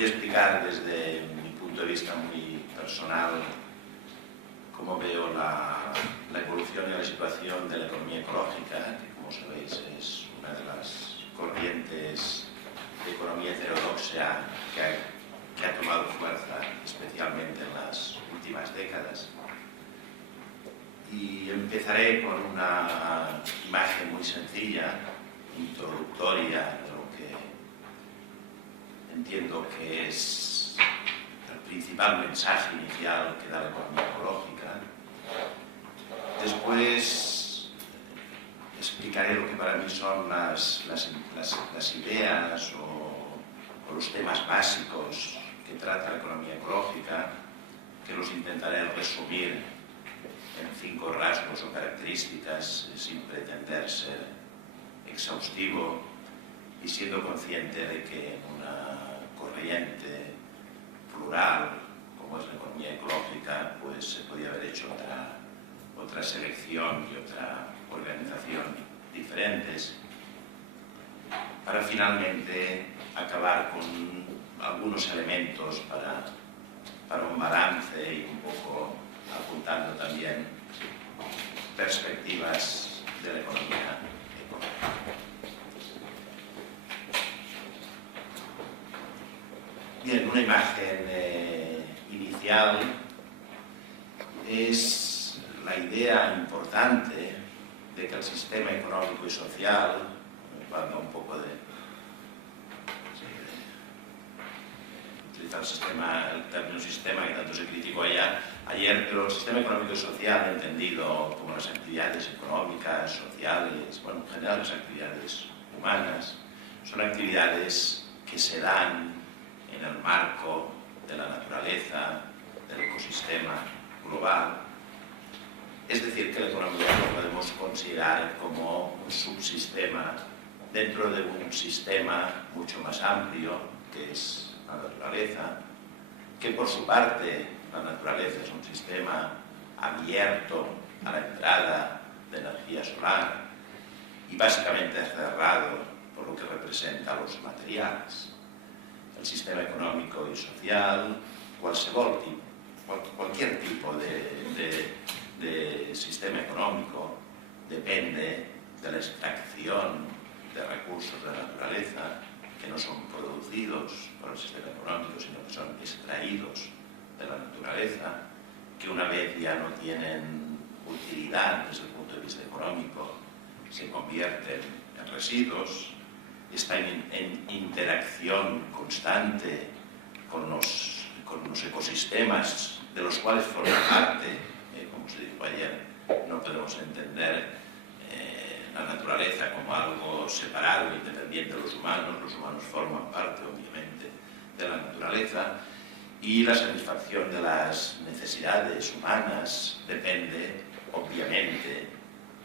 voy a explicar desde mi punto de vista muy personal cómo veo la evolución y la situación de la economía ecológica, que como sabéis es una de las corrientes de economía heterodoxa que ha tomado fuerza especialmente en las últimas décadas. Y empezaré con una imagen muy sencilla, introductoria, de lo que entiendo que es el principal mensaje inicial que da la economía ecológica. Después explicaré lo que para mí son las ideas o los temas básicos que trata la economía ecológica, que los intentaré resumir en 5 rasgos o características sin pretender ser exhaustivo y siendo consciente de que en una corriente plural como es la economía ecológica, pues se podía haber hecho otra selección y otra organización diferentes para finalmente acabar con algunos elementos para un balance y un poco apuntando también perspectivas de la economía ecológica. Bien, una imagen inicial es la idea importante de que el sistema económico y social, hablando un poco de utilizar el término sistema que tanto se criticó ayer, pero el sistema económico y social entendido como las actividades económicas, sociales, bueno, en general las actividades humanas, son actividades que se dan en el marco de la naturaleza, del ecosistema global. Es decir, que la economía lo podemos considerar como un subsistema dentro de un sistema mucho más amplio, que es la naturaleza, que por su parte la naturaleza es un sistema abierto a la entrada de energía solar y básicamente cerrado por lo que representa los materiales. El sistema económico y social, cualquier tipo de sistema económico depende de la extracción de recursos de la naturaleza que no son producidos por el sistema económico, sino que son extraídos de la naturaleza, que una vez ya no tienen utilidad desde el punto de vista económico, se convierten en residuos, están en interacción constante con los ecosistemas de los cuales forman parte, como se dijo ayer, no podemos entender la naturaleza como algo separado, independiente de los humanos forman parte obviamente de la naturaleza y la satisfacción de las necesidades humanas depende obviamente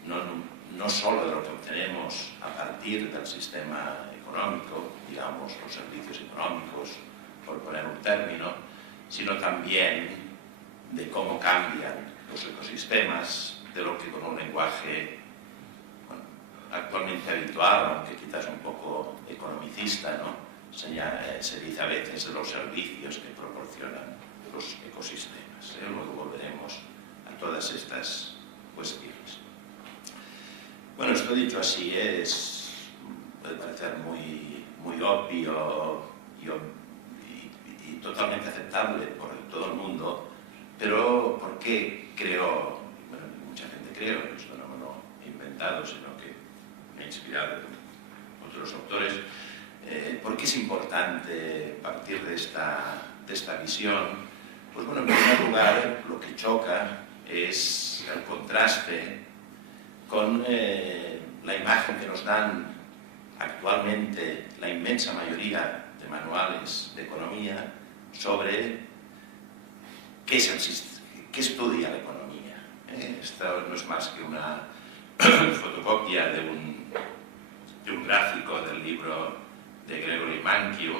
no solo de lo que obtenemos a partir del sistema económico, digamos los servicios económicos, por poner un término, sino también de cómo cambian los ecosistemas, de lo que con un lenguaje actualmente habitual, aunque quizás un poco economicista, ¿no? Se dice a veces de los servicios que proporcionan los ecosistemas. Luego volveremos a todas estas cuestiones. Bueno, esto dicho así puede parecer muy obvio y totalmente aceptable por todo el mundo, pero ¿por qué creo? Bueno, mucha gente creo, esto no me lo he inventado, sino que me he inspirado en otros autores. ¿Por qué es importante partir de esta visión? Pues bueno, en primer lugar, lo que choca es el contraste con la imagen que nos dan actualmente la inmensa mayoría de manuales de economía sobre qué estudia la economía. Esto no es más que una fotocopia de un gráfico del libro de Gregory Mankiw,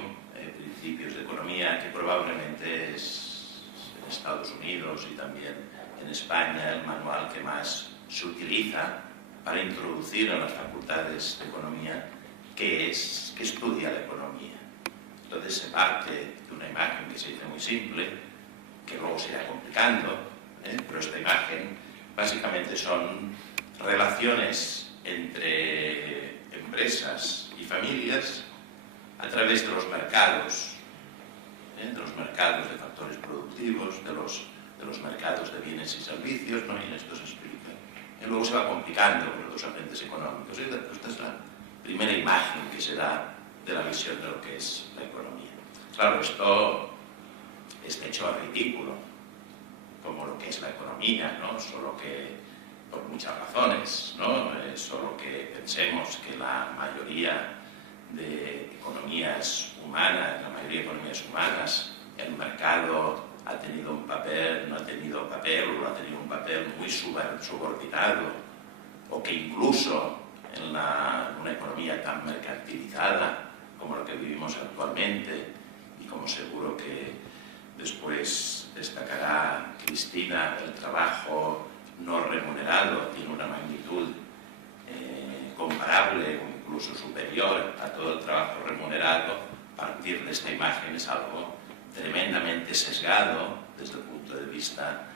Principios de Economía, que probablemente es en Estados Unidos y también en España el manual que más se utiliza para introducir en las facultades de economía qué estudia la economía. Entonces se parte de una imagen que se dice muy simple, que luego se irá complicando, pero esta imagen básicamente son relaciones entre empresas y familias a través de los mercados, de factores productivos, de los mercados de bienes y servicios, ¿no? Y esto se explica. Y luego se va complicando con los agentes económicos. Esta es la primera imagen que se da de la visión de lo que es la economía. Claro, esto está hecho a ridículo, como lo que es la economía, ¿no? Solo que, por muchas razones, ¿no? Solo que pensemos que la mayoría de economías humanas, el mercado ha tenido un papel, no ha tenido papel, o ha tenido un papel muy subordinado, o que incluso en una economía tan mercantilizada como la que vivimos actualmente, y como seguro que después destacará Cristina, el trabajo no remunerado tiene una magnitud comparable o incluso superior a todo el trabajo remunerado. Partir de esta imagen es algo tremendamente sesgado desde el punto de vista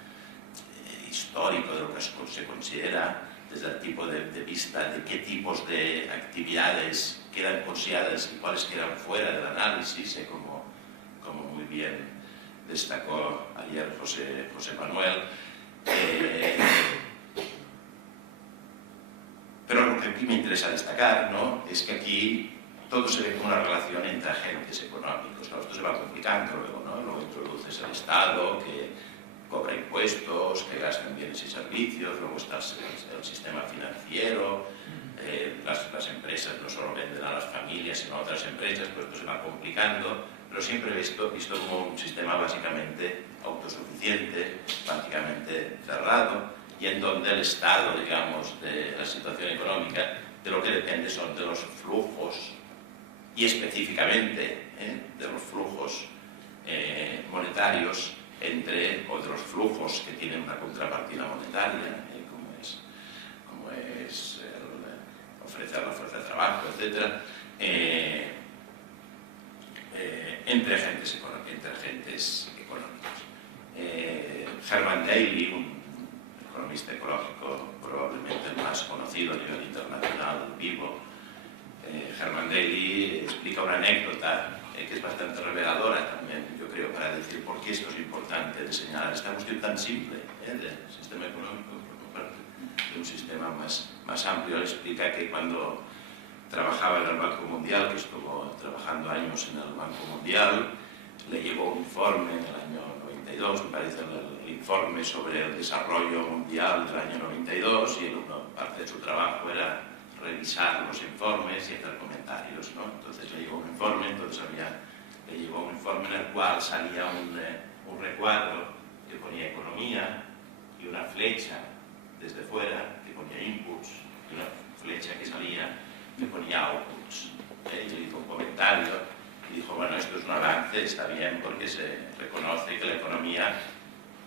histórico de lo que se considera, desde el tipo de vista de qué tipos de actividades quedan consideradas y cuáles quedan fuera del análisis, como muy bien destacó ayer José Manuel. Pero lo que aquí me interesa destacar, ¿no?, es que aquí todo se ve como una relación entre agentes económicos. Claro, esto se va complicando luego, ¿no? Luego introduces el Estado, que cobra impuestos, que gasta en bienes y servicios, luego está el sistema financiero, las empresas no solo venden a las familias, sino a otras empresas, pues esto se va complicando, pero siempre visto como un sistema básicamente autosuficiente, prácticamente cerrado, y en donde el estado, digamos, de la situación económica, de lo que depende son de los flujos, y específicamente de los flujos monetarios entre otros flujos que tienen una contrapartida monetaria, como es ofrecer la fuerza de trabajo, etc., entre agentes económicos. Herman Daly, un economista ecológico probablemente el más conocido a nivel internacional, vivo, Herman Daly explica una anécdota que es bastante reveladora también, yo creo, para decir por qué esto es importante de señalar esta cuestión tan simple del sistema económico por parte de un sistema más amplio. Él explica que cuando trabajaba en el Banco Mundial, que estuvo trabajando años en el Banco Mundial, le llegó un informe en el año 92, me parece, el informe sobre el desarrollo mundial del año 92, y una parte de su trabajo era revisar los informes y hacer comentarios, ¿no? Entonces le llegó un informe, en el cual salía un recuadro que ponía economía y una flecha desde fuera que ponía inputs y una flecha que salía que ponía outputs. Y le hizo un comentario y dijo, bueno, esto es un avance, está bien, porque se reconoce que la economía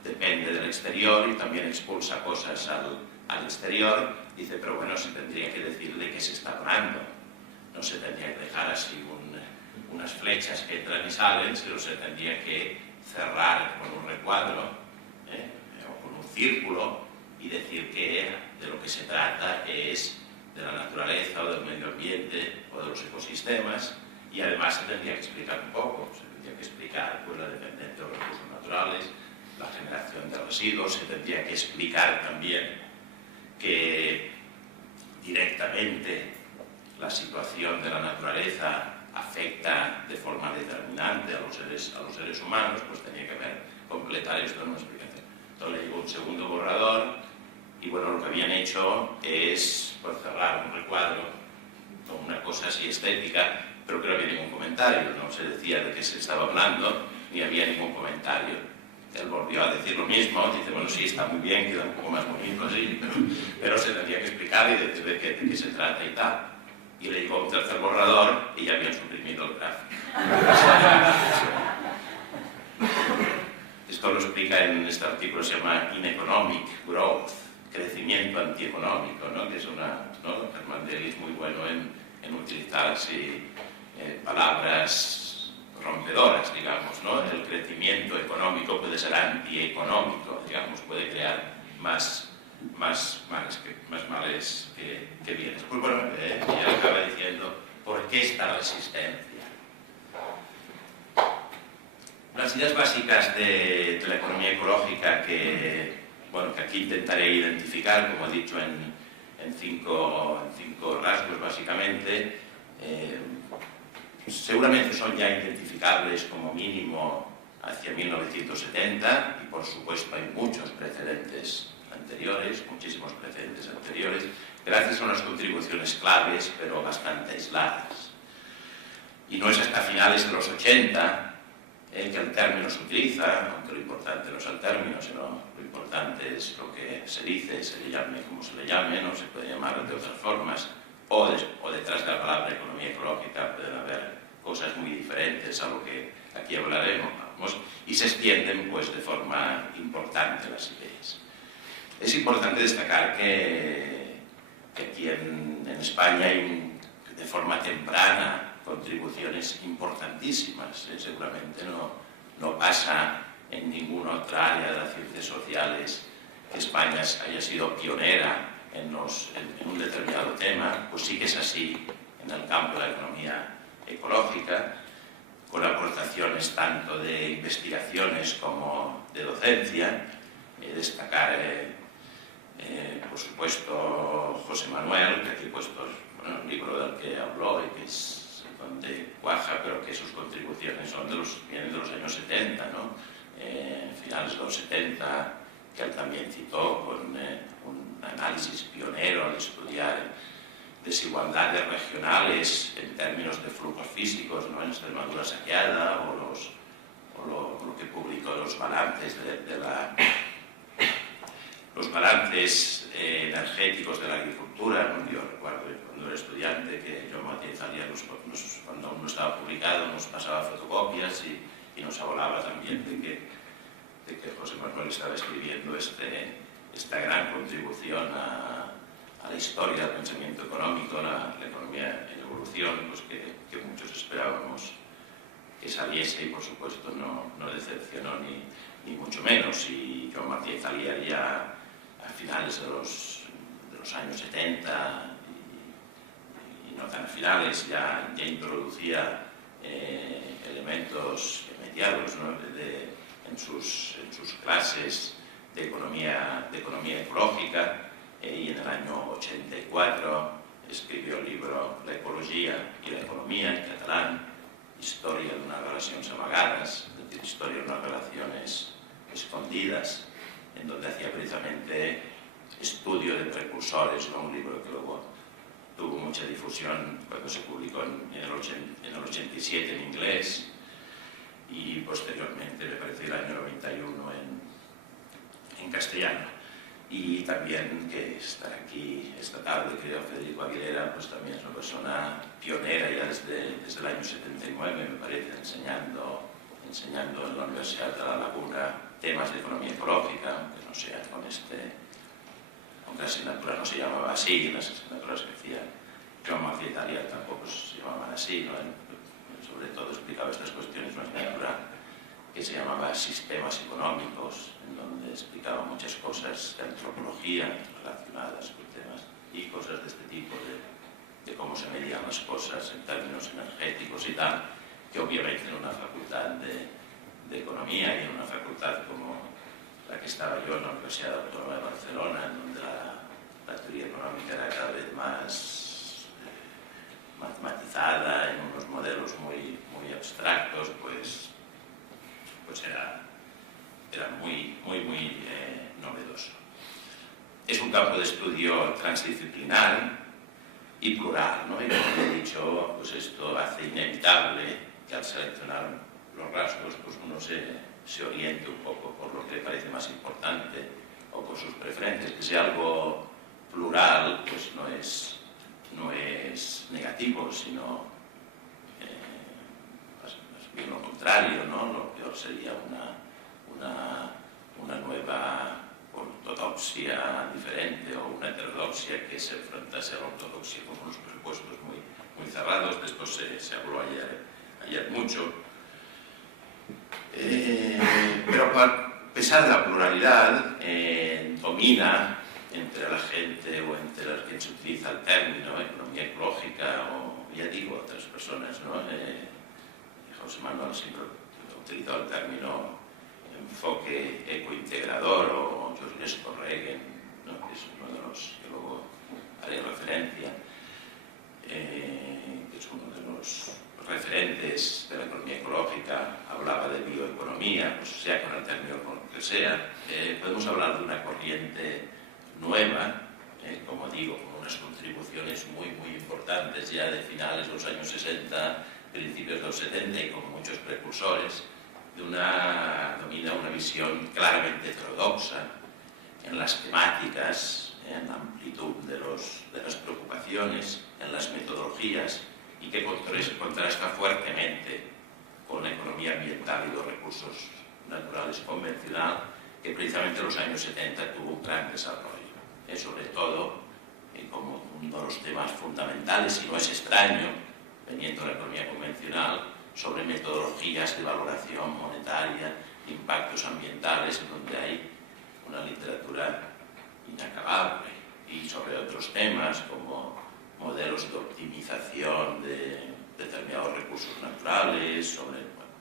depende del exterior y también expulsa cosas al exterior. Dice, pero bueno, se tendría que decir de qué se está hablando. No se tendría que dejar así unas flechas que entran y salen, sino se tendría que cerrar con un recuadro o con un círculo y decir que de lo que se trata es de la naturaleza o del medio ambiente o de los ecosistemas, y además se tendría que explicar un poco, se tendría que explicar pues, la dependencia de los recursos naturales, la generación de residuos, se tendría que explicar también que directamente la situación de la naturaleza afecta de forma determinante a los seres humanos, pues tenía que completar esto en una explicación. Entonces le llegó un segundo borrador y bueno, lo que habían hecho es pues, cerrar un recuadro con una cosa así estética, pero que no había ningún comentario, no se decía de qué se estaba hablando, ni había ningún comentario. Él volvió a decir lo mismo, dice, bueno, sí, está muy bien, queda un poco más bonito así, pero se tendría que explicar y decir de qué se trata y tal. Y le llegó un tercer borrador y ya habían suprimido el gráfico. Esto lo explica en este artículo, se llama Ineconomic Growth, crecimiento antieconómico, ¿no? Que es Herman Daly es muy bueno en utilizar así palabras rompedoras, digamos, ¿no? El crecimiento económico puede ser antieconómico, digamos, puede crear más males que bienes. Pues bueno, ya acaba diciendo, ¿por qué esta resistencia? Las ideas básicas de la economía ecológica que aquí intentaré identificar, como he dicho, en cinco rasgos básicamente, seguramente son ya identificables como mínimo hacia 1970 y por supuesto hay muchos precedentes anteriores, muchísimos precedentes anteriores, gracias a unas contribuciones claves pero bastante aisladas. Y no es hasta finales de los 80 que el término se utiliza, aunque lo importante no es el término, sino lo importante es lo que se dice, se le llame como se le llame, no se puede llamar de otras formas, o detrás de la palabra economía ecológica pueden haber cosas muy diferentes a lo que aquí hablaremos, y se extienden pues de forma importante las ideas. Es importante destacar que aquí en España hay de forma temprana contribuciones importantísimas. Seguramente no pasa en ninguna otra área de las ciencias sociales que España haya sido pionera en un determinado tema, pues sí que es así en el campo de la economía ecológica, con aportaciones tanto de investigaciones como de docencia. Destacar, por supuesto, José Manuel, que aquí he puesto un libro del que habló y que es donde cuaja, pero que sus contribuciones vienen de los años 70, ¿no? Finales de los 70, que él también citó con un análisis pionero al estudiar desigualdades regionales en términos de flujos físicos, ¿no? En Extremadura saqueada, o lo que publicó los balances los balances energéticos de la agricultura, ¿no? Yo recuerdo cuando era estudiante que yo Matías Alía, cuando aún no estaba publicado, nos pasaba fotocopias y nos hablaba también de que José Manuel estaba escribiendo esta gran contribución a la historia del pensamiento económico, la economía en evolución, pues que muchos esperábamos que saliese y por supuesto no decepcionó ni mucho menos. Y Joan Martínez Alier ya a finales de los años 70 y no tan finales ya introducía elementos mediados, ¿no? en sus clases de economía ecológica, y en el año 84 escribió el libro La ecología y la economía en catalán, historia de unas relaciones amagadas, es decir, historia de unas relaciones escondidas, en donde hacía precisamente estudio de precursores, ¿no? Un libro que luego tuvo mucha difusión cuando se publicó en el 87 en inglés y posteriormente, me parece, el año 91 en castellano. Y también que estar aquí esta tarde, creo, Federico Aguilera, pues también es una persona pionera ya desde el año 79, me parece, enseñando en la Universidad de La Laguna temas de economía ecológica, aunque no sea aunque la asignatura no se llamaba así, las asignaturas que hacía Joan Martínez Alier tampoco se llamaban así, ¿no? Sobre todo explicaba estas cuestiones, una asignatura que se llamaba Sistemas Económicos, en donde explicaba muchas cosas de antropología relacionadas con temas y cosas de este tipo, de cómo se medían las cosas en términos energéticos y tal, que obviamente en una facultad de economía y en una facultad como la que estaba yo en la Universidad Autónoma de Barcelona, en donde la teoría económica era cada vez más matematizada, en unos modelos muy abstractos, pues era muy novedoso. Es un campo de estudio transdisciplinar y plural, ¿no? Y como he dicho, pues esto hace inevitable que al seleccionar los rasgos pues uno se oriente un poco por lo que le parece más importante o por sus preferencias. Que sea algo plural pues no es negativo, sino más bien lo contrario, ¿no? Lo peor sería una nueva ortodoxia diferente o una heterodoxia que se enfrentase a la ortodoxia con unos presupuestos muy cerrados. De esto se habló ayer mucho. Pero a pesar de la pluralidad, domina entre la gente o entre las que se utiliza el término economía ecológica o, ya digo, otras personas, ¿no? José Manuel siempre ha utilizado el término enfoque ecointegrador o Georges Corregen, ¿no? Que es uno de los que luego haré referencia, que es uno de los referentes de la economía ecológica, hablaba de bioeconomía, pues sea con el término con lo que sea. Podemos hablar de una corriente nueva, como digo, con unas contribuciones muy importantes ya de finales de los años 60, principios de los 70 y con muchos precursores, domina una visión claramente heterodoxa en las temáticas, en la amplitud de las preocupaciones, en las metodologías, y que contrasta fuertemente con la economía ambiental y los recursos naturales convencional, que precisamente en los años 70 tuvo un gran desarrollo. Sobre todo, como uno de los temas fundamentales, y no es extraño, veniendo de la economía convencional, sobre metodologías de valoración monetaria, impactos ambientales, en donde hay una literatura inacabable, y sobre otros temas como modelos de optimización de determinados recursos naturales, sobre... Bueno.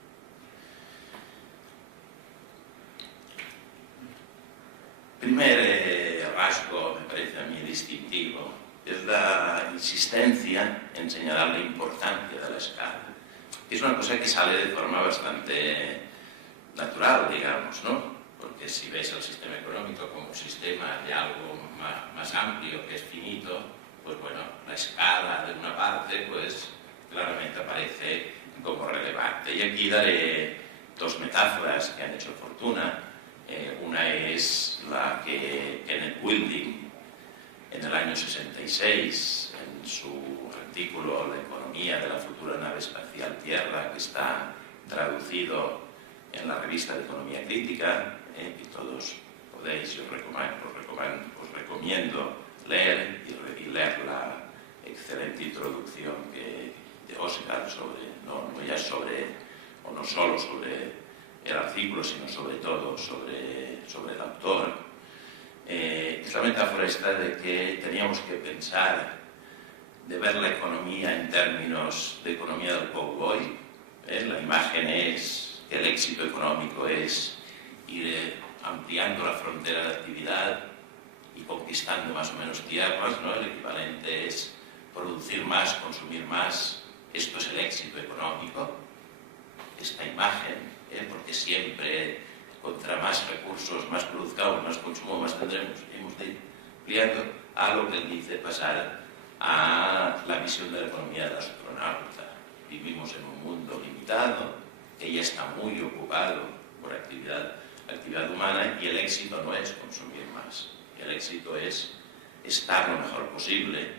Primer rasgo, me parece a mí distintivo, es la insistencia en señalar la importancia de la escala. Es una cosa que sale de forma bastante natural, digamos, ¿no? Porque si ves el sistema económico como un sistema de algo más amplio, que es finito, pues bueno, la escala de una parte, pues claramente aparece como relevante. Y aquí daré dos metáforas que han hecho fortuna. Una es la que Kenneth Wilding, en el año 66, en su artículo La economía de la futura nave espacial Tierra, que está traducido en la revista de Economía Crítica, que todos podéis, os recomiendo leer y leer la excelente introducción de Oscar sobre, no solo sobre el artículo, sino sobre todo sobre el autor. Es la metáfora esta de que teníamos que pensar, de ver la economía en términos de economía del cowboy. La imagen es que el éxito económico es ir ampliando la frontera de actividad y conquistando más o menos tierras, ¿no? El equivalente es producir más, consumir más. Esto es el éxito económico, esta imagen, porque siempre contra más recursos, más produzcamos, más consumo, más tendremos. Hemos de ir ampliando a lo que él dice pasar a la visión de la economía del astronauta. Vivimos en un mundo limitado, que ya está muy ocupado por actividad humana, y el éxito no es consumir más. El éxito es estar lo mejor posible,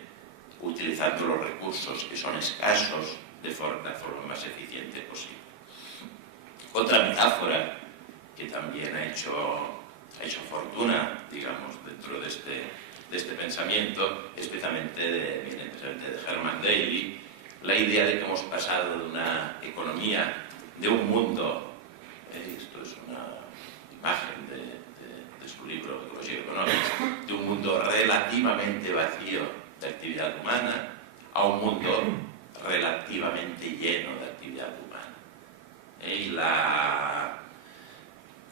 utilizando los recursos que son escasos de la forma más eficiente posible. Otra metáfora que también ha hecho fortuna, digamos, dentro de este pensamiento, especialmente viene de Herman Daly, la idea de que hemos pasado de una economía, de un mundo, esto es una imagen de su libro Ecology Economics, de un mundo relativamente vacío de actividad humana a un mundo relativamente lleno de actividad humana. Y la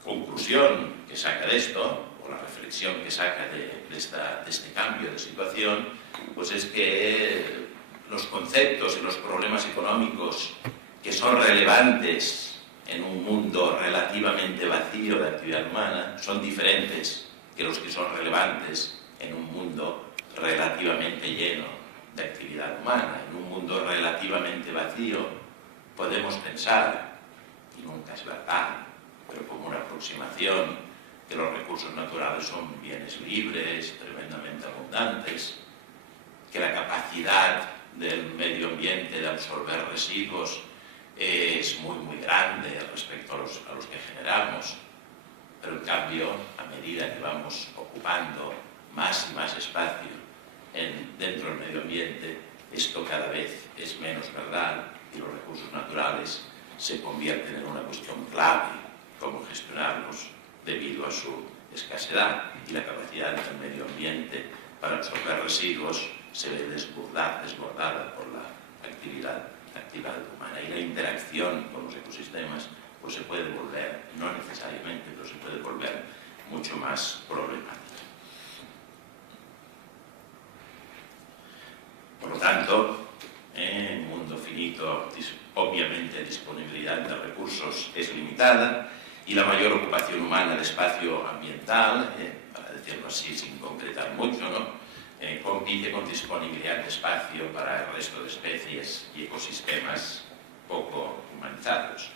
conclusión que saca de esto, o la reflexión que saca de este cambio de situación, pues es que los conceptos y los problemas económicos que son relevantes en un mundo relativamente vacío de actividad humana son diferentes que los que son relevantes en un mundo relativamente lleno de actividad humana. En un mundo relativamente vacío podemos pensar, y nunca es verdad, pero como una aproximación, que los recursos naturales son bienes libres, tremendamente abundantes, que la capacidad del medio ambiente de absorber residuos es muy grande respecto a los que generamos, pero en cambio, a medida que vamos ocupando más y más espacio dentro del medio ambiente, esto cada vez es menos verdad y los recursos naturales se convierten en una cuestión clave cómo gestionarlos debido a su escasedad, y la capacidad del medio ambiente para absorber residuos se ve desbordada por la actividad humana, y la interacción con los ecosistemas pues se puede volver, no necesariamente, pero se puede volver mucho más problemática. Por lo tanto, en un mundo finito, obviamente disponibilidad de recursos es limitada, y la mayor ocupación humana de espacio ambiental, para decirlo así sin concretar mucho, ¿no?, compite con disponibilidad de espacio para el resto de especies y ecosistemas poco humanizados.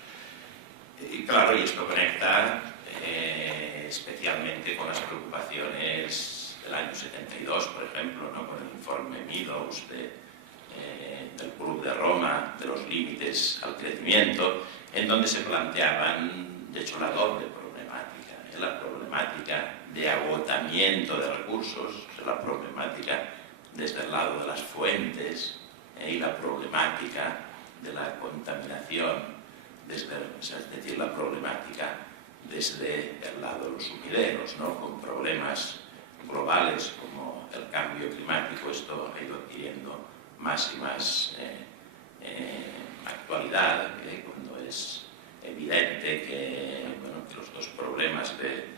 Y claro, y esto conecta especialmente con las preocupaciones del año 72, por ejemplo, ¿no?, con el informe Meadows del Club de Roma, de los límites al crecimiento, en donde se planteaban, de hecho, la doble problemática, la problemática de agotamiento de recursos, la problemática desde el lado de las fuentes, y la problemática de la contaminación, es decir, la problemática desde el lado de los sumideros, ¿no?, con problemas globales como el cambio climático. Esto ha ido adquiriendo más y más actualidad, cuando es evidente que, bueno, que los dos problemas de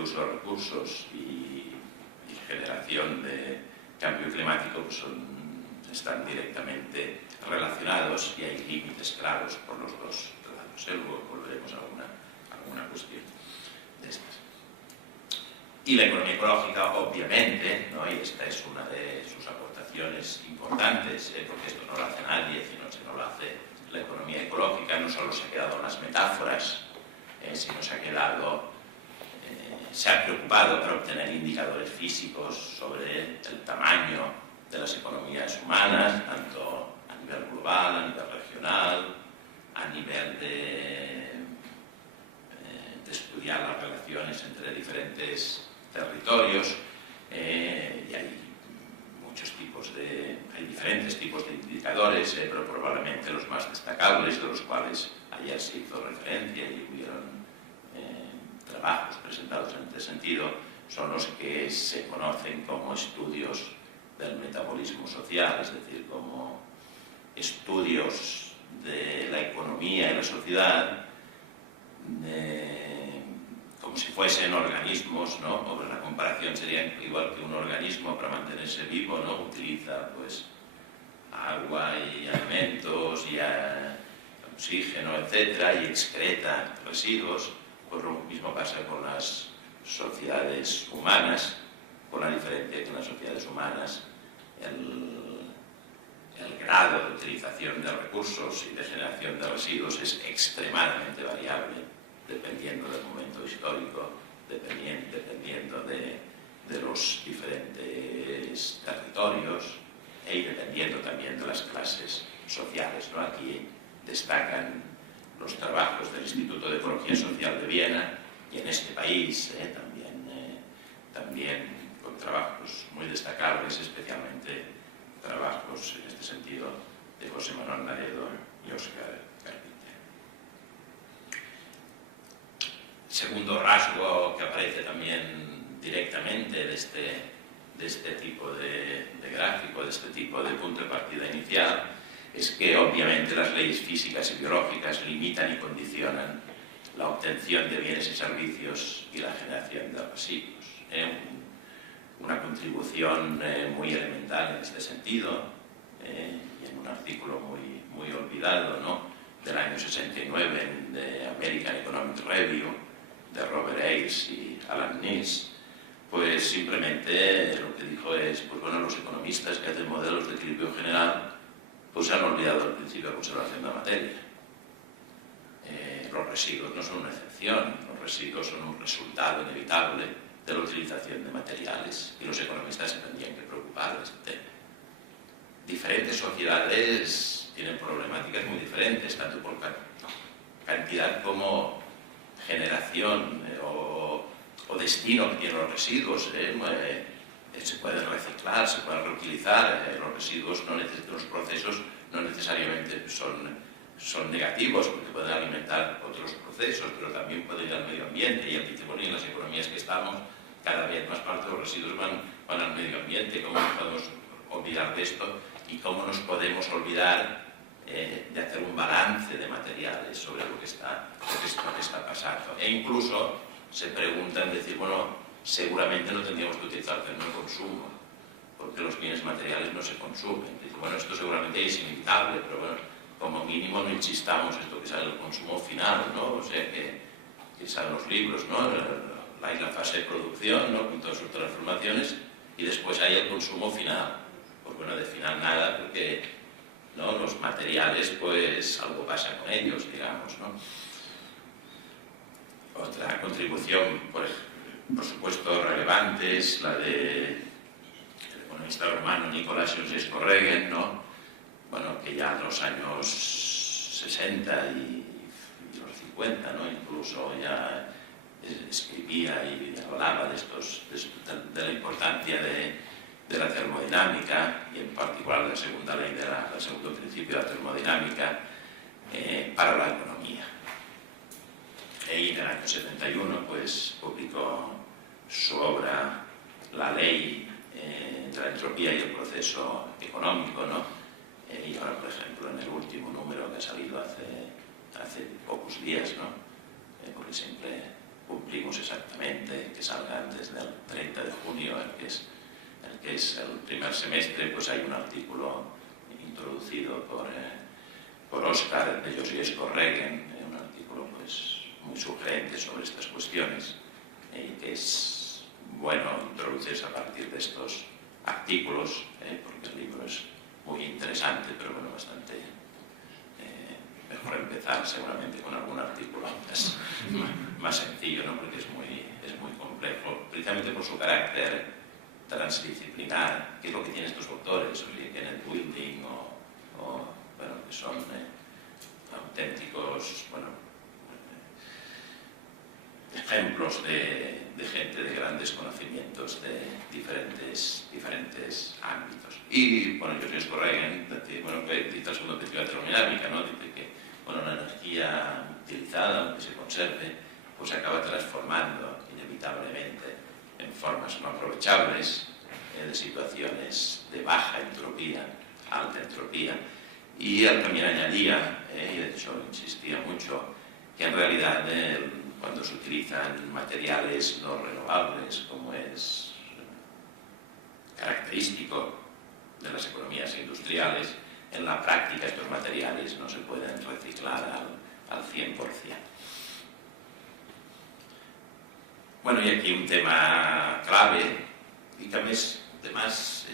uso de recursos y generación de cambio climático pues están directamente relacionados, y hay límites claros por los dos lados. Luego volveremos a alguna cuestión de estas. Y la economía ecológica, obviamente, ¿no?, y esta es una de sus aportaciones importantes, porque esto no lo hace nadie, sino lo hace la economía ecológica. No solo se ha quedado en las metáforas, sino se ha preocupado por obtener indicadores físicos sobre el tamaño de las economías humanas, tanto a nivel global, a nivel regional, a nivel de estudiar las relaciones entre diferentes territorios, y hay diferentes tipos de indicadores, pero probablemente los más destacables, de los cuales ayer se hizo referencia y hubieron trabajos presentados en este sentido, son los que se conocen como estudios del metabolismo social, es decir, como estudios de la economía y la sociedad, como si fuesen organismos, ¿no? O la comparación sería igual que un organismo para mantenerse vivo, ¿no? Utiliza pues agua y alimentos y oxígeno, etcétera, y excreta residuos. Pues lo mismo pasa con las sociedades humanas, con la diferencia que en las sociedades humanas el grado de utilización de recursos y de generación de residuos es extremadamente variable, dependiendo del momento histórico, dependiendo de los diferentes territorios, y dependiendo también de las clases sociales, ¿no? Aquí destacan los trabajos del Instituto de Ecología Social de Viena, y en este país también con trabajos muy destacables, especialmente trabajos en este sentido de José Manuel Naredo y Óscar Carpenter. Segundo rasgo que aparece también directamente de este tipo de gráfico, de este tipo de punto de partida inicial, es que obviamente las leyes físicas y biológicas limitan y condicionan la obtención de bienes y servicios y la generación de residuos. Una contribución muy elemental en este sentido, y en un artículo muy olvidado, ¿no?, del año 69 de American Economic Review, de Robert Ailes y Alan Niss, pues simplemente lo que dijo es, pues bueno, los economistas que hacen modelos de equilibrio general pues se han olvidado del principio de conservación de la materia. Los residuos no son una excepción, los residuos son un resultado inevitable de la utilización de materiales, y los economistas se tendrían que preocupar de este tema. Diferentes sociedades tienen problemáticas muy diferentes, tanto por cantidad como generación o destino que tienen los residuos. Se pueden reciclar, se pueden reutilizar. Los residuos, los procesos no necesariamente son son negativos porque pueden alimentar otros procesos, pero también pueden ir al medio ambiente. Y él dice, bueno, y en las economías que estamos, cada vez más parte de los residuos van al medio ambiente. ¿Cómo nos podemos olvidar de esto? ¿Y cómo nos podemos olvidar de hacer un balance de materiales sobre lo que está pasando? E incluso se preguntan, decir, bueno, seguramente no tendríamos que utilizar el término consumo, porque los bienes materiales no se consumen. Dice, bueno, esto seguramente es inevitable, pero bueno, como mínimo no insistamos esto que sale el consumo final, ¿no? O sea, que salen los libros, ¿no? Hay la fase de producción, ¿no? Con todas sus transformaciones, y después hay el consumo final. Pues bueno, de final nada, porque ¿no? Los materiales, pues algo pasa con ellos, digamos, ¿no? Otra contribución, por supuesto, relevante es la del economista romano Nicolás Ionesco Regen, ¿no? Bueno, que ya en los años 60 y los 50, ¿no? Incluso ya escribía y hablaba de la importancia de la termodinámica, y en particular la segunda ley del segundo principio de la termodinámica para la economía. Y en el año 71 pues, publicó su obra La ley de la entropía y el proceso económico, ¿no? Y ahora, por ejemplo, en el último número que ha salido hace pocos días, ¿no? Porque siempre cumplimos exactamente que salga antes del 30 de junio, el que es el primer semestre, pues hay un artículo introducido por Oscar de Ionesco Regen, un artículo pues muy sugerente sobre estas cuestiones, y que es bueno introducirse a partir de estos artículos, porque el libro es muy interesante, pero bueno, bastante mejor empezar seguramente con algún artículo más sencillo, ¿no? Porque es muy complejo, precisamente por su carácter transdisciplinar, que es lo que tienen estos autores, o sea, Kenneth Wilding o bueno, que son auténticos, bueno, ejemplos de gente de grandes conocimientos de diferentes ámbitos. Y, bueno, Ionesco Regen, bueno, dice el segundo principio de la termodinámica, ¿no? Dice que, bueno, la energía utilizada, aunque se conserve, pues se acaba transformando inevitablemente en formas no aprovechables, de situaciones de baja entropía, alta entropía, y él también añadía, y de hecho insistía mucho, que en realidad cuando se utilizan materiales no renovables, como es característico de las economías industriales, en la práctica estos materiales no se pueden reciclar al 100%. Bueno, y aquí un tema clave, y que además,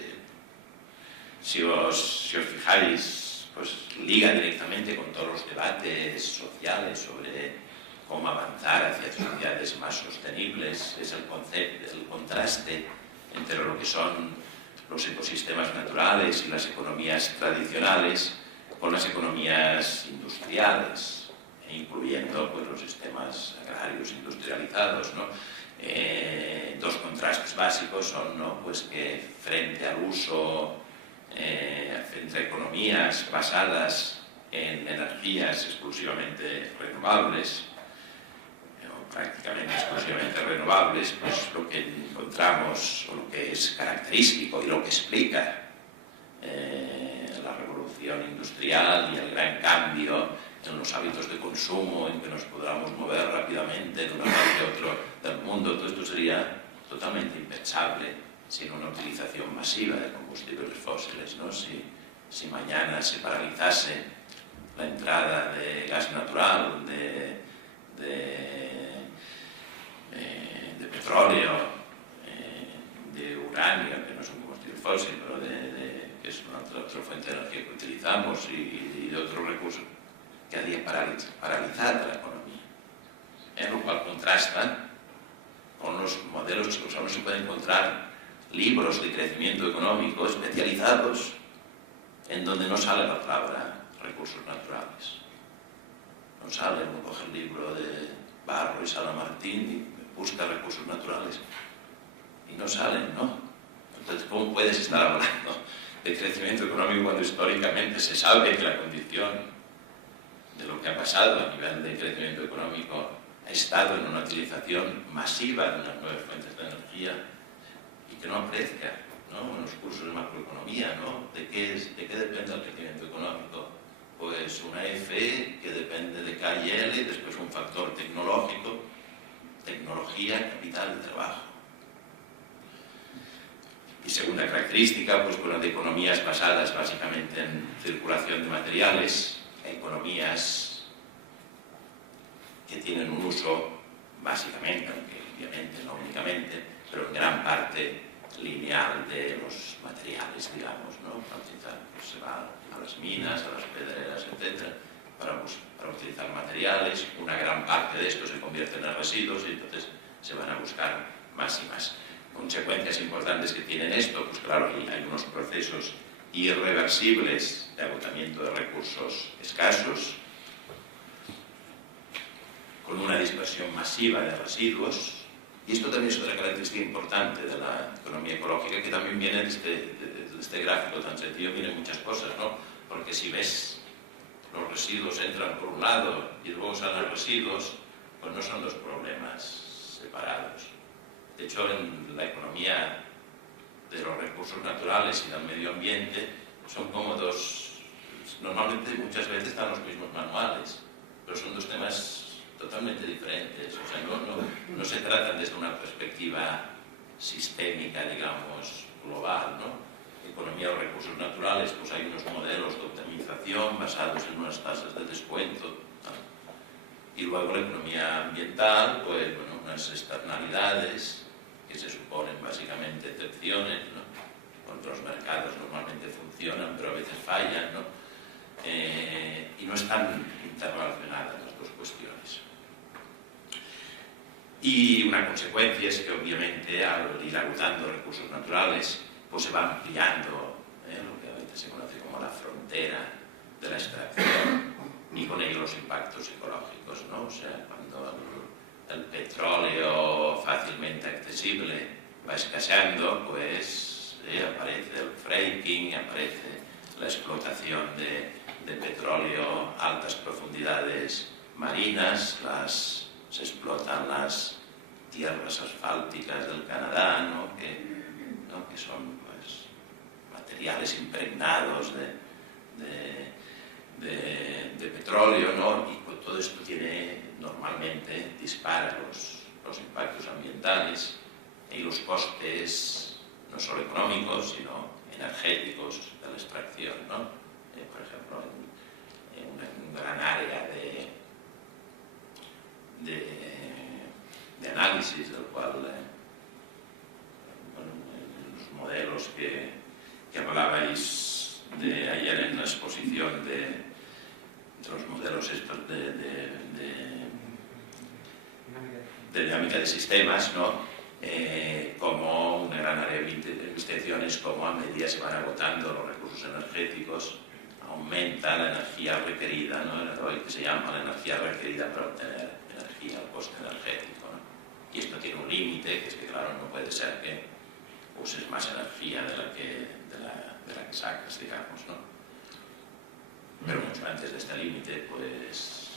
si os fijáis, pues liga directamente con todos los debates sociales sobre cómo avanzar hacia sociedades más sostenibles, es el contraste entre lo que son los ecosistemas naturales y las economías tradicionales con las economías industriales, incluyendo pues, los sistemas agrarios industrializados, ¿no? Dos contrastes básicos son, ¿no? Pues que frente al uso frente a economías basadas en energías exclusivamente renovables, o prácticamente exclusivamente renovables, pues lo que encontramos, o lo que es característico y lo que explica la revolución industrial y el gran cambio en los hábitos de consumo, en que nos podamos mover rápidamente de una parte a otra del mundo, todo esto sería totalmente impensable sin una utilización masiva de combustibles fósiles, ¿no? Si mañana se paralizase la entrada de gas natural, de petróleo, de uranio, que no es un combustible fósil, pero que es una otra fuente de energía que utilizamos, y de otros recursos, que haría paralizar la economía. En lo cual contrasta con los modelos que no se pueden encontrar libros de crecimiento económico especializados en donde no sale la palabra recursos naturales. No sale, uno coge el libro de Barro y Sala Martín y busca recursos naturales y no salen, ¿no? Entonces, ¿cómo puedes estar hablando de crecimiento económico cuando históricamente se sabe que la condición de lo que ha pasado a nivel de crecimiento económico ha estado en una utilización masiva de unas nuevas fuentes de energía y que no aprecia, ¿no?, en los cursos de macroeconomía, ¿no?, de qué depende el crecimiento económico. Pues una F que depende de K y L, y después un factor tecnológico, tecnología, capital y trabajo. Y segunda característica, pues bueno, de economías basadas básicamente en circulación de materiales, economías que tienen un uso básicamente, aunque obviamente no únicamente, pero en gran parte lineal de los materiales, digamos, ¿no? Pues se va a las minas, a las pedreras, etc., para utilizar materiales. Una gran parte de esto se convierte en residuos y entonces se van a buscar más y más. Consecuencias importantes que tienen esto, pues claro, hay unos procesos irreversibles de agotamiento de recursos escasos, con una dispersión masiva de residuos. Y esto también es otra característica importante de la economía ecológica, que también viene de este gráfico tan sencillo, vienen muchas cosas, ¿no? Porque si ves, los residuos entran por un lado y luego salen los residuos, pues no son dos problemas separados. De hecho, en la economía de los recursos naturales y del medio ambiente son como dos, normalmente muchas veces están los mismos manuales, pero son dos temas totalmente diferentes. O sea, no se tratan desde una perspectiva sistémica, digamos, global, ¿no? Economía de los recursos naturales, pues hay unos modelos de optimización basados en unas tasas de descuento, ¿no? Y luego la economía ambiental, pues bueno, unas externalidades que se suponen básicamente excepciones, ¿no? Porque los mercados normalmente funcionan, pero a veces fallan, ¿no? Y no están interrelacionadas las dos cuestiones. Y una consecuencia es que obviamente al ir agotando recursos naturales, pues se va ampliando lo que a veces se conoce como la frontera de la extracción y con ello los impactos ecológicos, ¿no? O sea, cuando el petróleo fácilmente accesible va escaseando, pues aparece el fracking, aparece la explotación de petróleo a altas profundidades marinas, se explotan las tierras asfálticas del Canadá, ¿no? Que son pues, materiales impregnados de petróleo, ¿no? Y pues, todo esto normalmente dispara los impactos ambientales y los costes no solo económicos, sino energéticos de la extracción, ¿no? Por ejemplo, en un gran área de análisis, del cual los modelos que hablabais de ayer en la exposición de los modelos estos de dinámica de sistemas, ¿no? Como una gran área de investigaciones, como a medida se van agotando los recursos energéticos, aumenta la energía requerida, ¿no? Lo que se llama la energía requerida para obtener energía, el coste energético, ¿no? Y esto tiene un límite, que es que, claro, no puede ser que uses más energía de la que sacas, digamos, ¿no? Pero mucho antes de este límite, pues,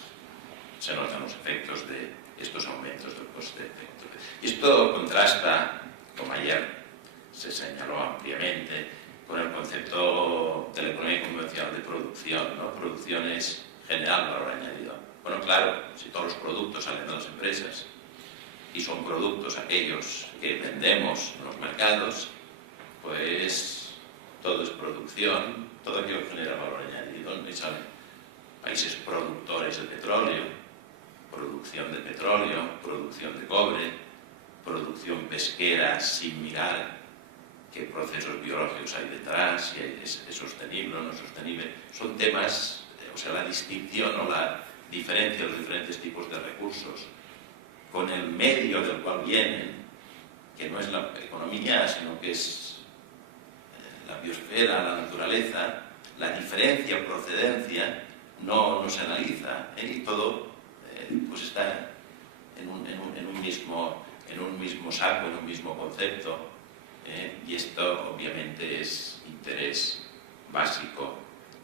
se notan los efectos de estos aumentos del coste-efecto. Y esto contrasta, como ayer se señaló ampliamente, con el concepto de la economía convencional de producción, ¿no? Producción es generar valor añadido. Bueno, claro, si todos los productos salen de las empresas y son productos aquellos que vendemos en los mercados, pues todo es producción, todo aquello que genera valor añadido. Y salen países productores de petróleo, producción de petróleo, producción de cobre, producción pesquera sin mirar qué procesos biológicos hay detrás, si es sostenible o no sostenible. Son temas, o sea, la distinción o la diferencia de los diferentes tipos de recursos con el medio del cual vienen, que no es la economía, sino que es la biosfera, la naturaleza, la diferencia o procedencia no se analiza, y todo pues está en un mismo saco, en un mismo concepto, y esto obviamente es interés básico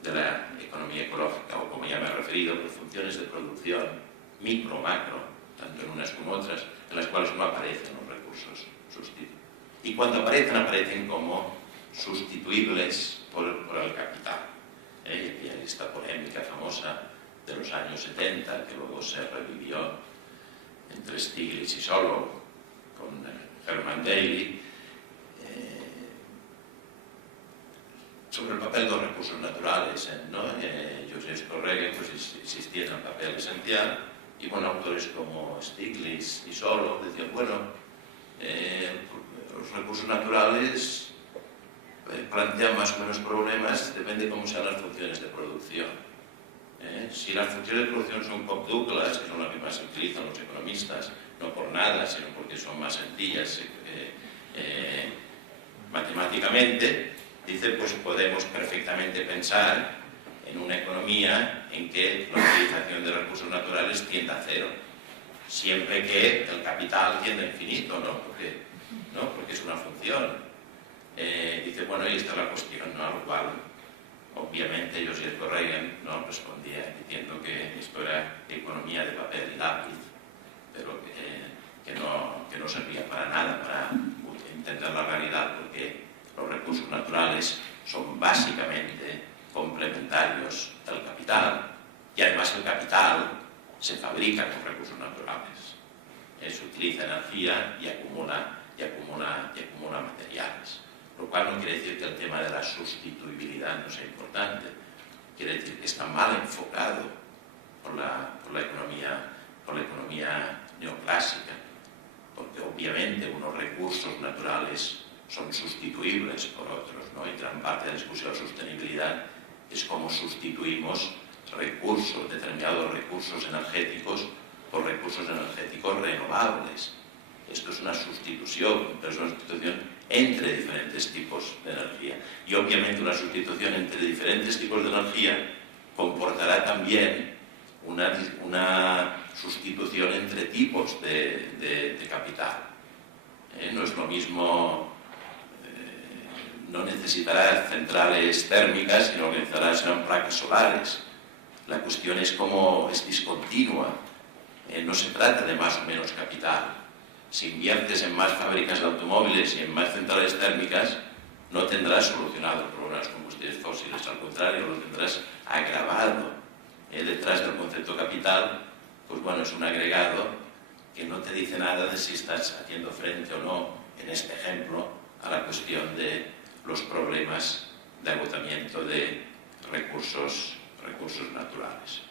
de la economía ecológica, o como ya me he referido, por funciones de producción micro, macro, tanto en unas como otras, en las cuales no aparecen los recursos sustituibles. Y cuando aparecen, aparecen como sustituibles por el capital. Y aquí hay esta polémica famosa de los años 70, que luego se revivió entre Stiglitz y Solow, con Herman Daly, sobre el papel de los recursos naturales, ¿no? Joseph Corregue pues, insistía en el papel esencial, y bueno, autores como Stiglitz y Solow decían, bueno, los recursos naturales plantean más o menos problemas, depende de cómo sean las funciones de producción. Si las funciones de producción son Cobb-Douglas, que son las que más se utilizan los economistas, no por nada, sino porque son más sencillas matemáticamente, dice, pues podemos perfectamente pensar en una economía en que la utilización de recursos naturales tienda a cero, siempre que el capital tienda a infinito, ¿no? Porque es una función. Dice, bueno, y esta es la cuestión, ¿no? A lo cual, obviamente, Joseph Corregue no respondía diciendo que esto era economía de papel y lápiz, pero que no servía para nada para entender la realidad, porque los recursos naturales son básicamente complementarios del capital, y además el capital se fabrica con recursos naturales. Se utiliza energía y acumula materiales. Lo cual no quiere decir que el tema de la sustituibilidad no sea importante. Quiere decir que está mal enfocado por la economía neoclásica, porque obviamente unos recursos naturales son sustituibles por otros, ¿no? Y gran parte de la discusión de sostenibilidad es cómo sustituimos determinados recursos energéticos por recursos energéticos renovables. Esto es una sustitución, pero es una sustitución entre diferentes tipos de energía. Y obviamente una sustitución entre diferentes tipos de energía comportará también una sustitución entre tipos de capital. No es lo mismo, no necesitará centrales térmicas, sino que serán placas solares. La cuestión es cómo es discontinua. No se trata de más o menos capital. Si inviertes en más fábricas de automóviles y en más centrales térmicas, no tendrás solucionado el problema de los combustibles fósiles, al contrario, lo tendrás agravado. Detrás del concepto capital, pues bueno, es un agregado que no te dice nada de si estás haciendo frente o no, en este ejemplo, a la cuestión de los problemas de agotamiento de recursos naturales.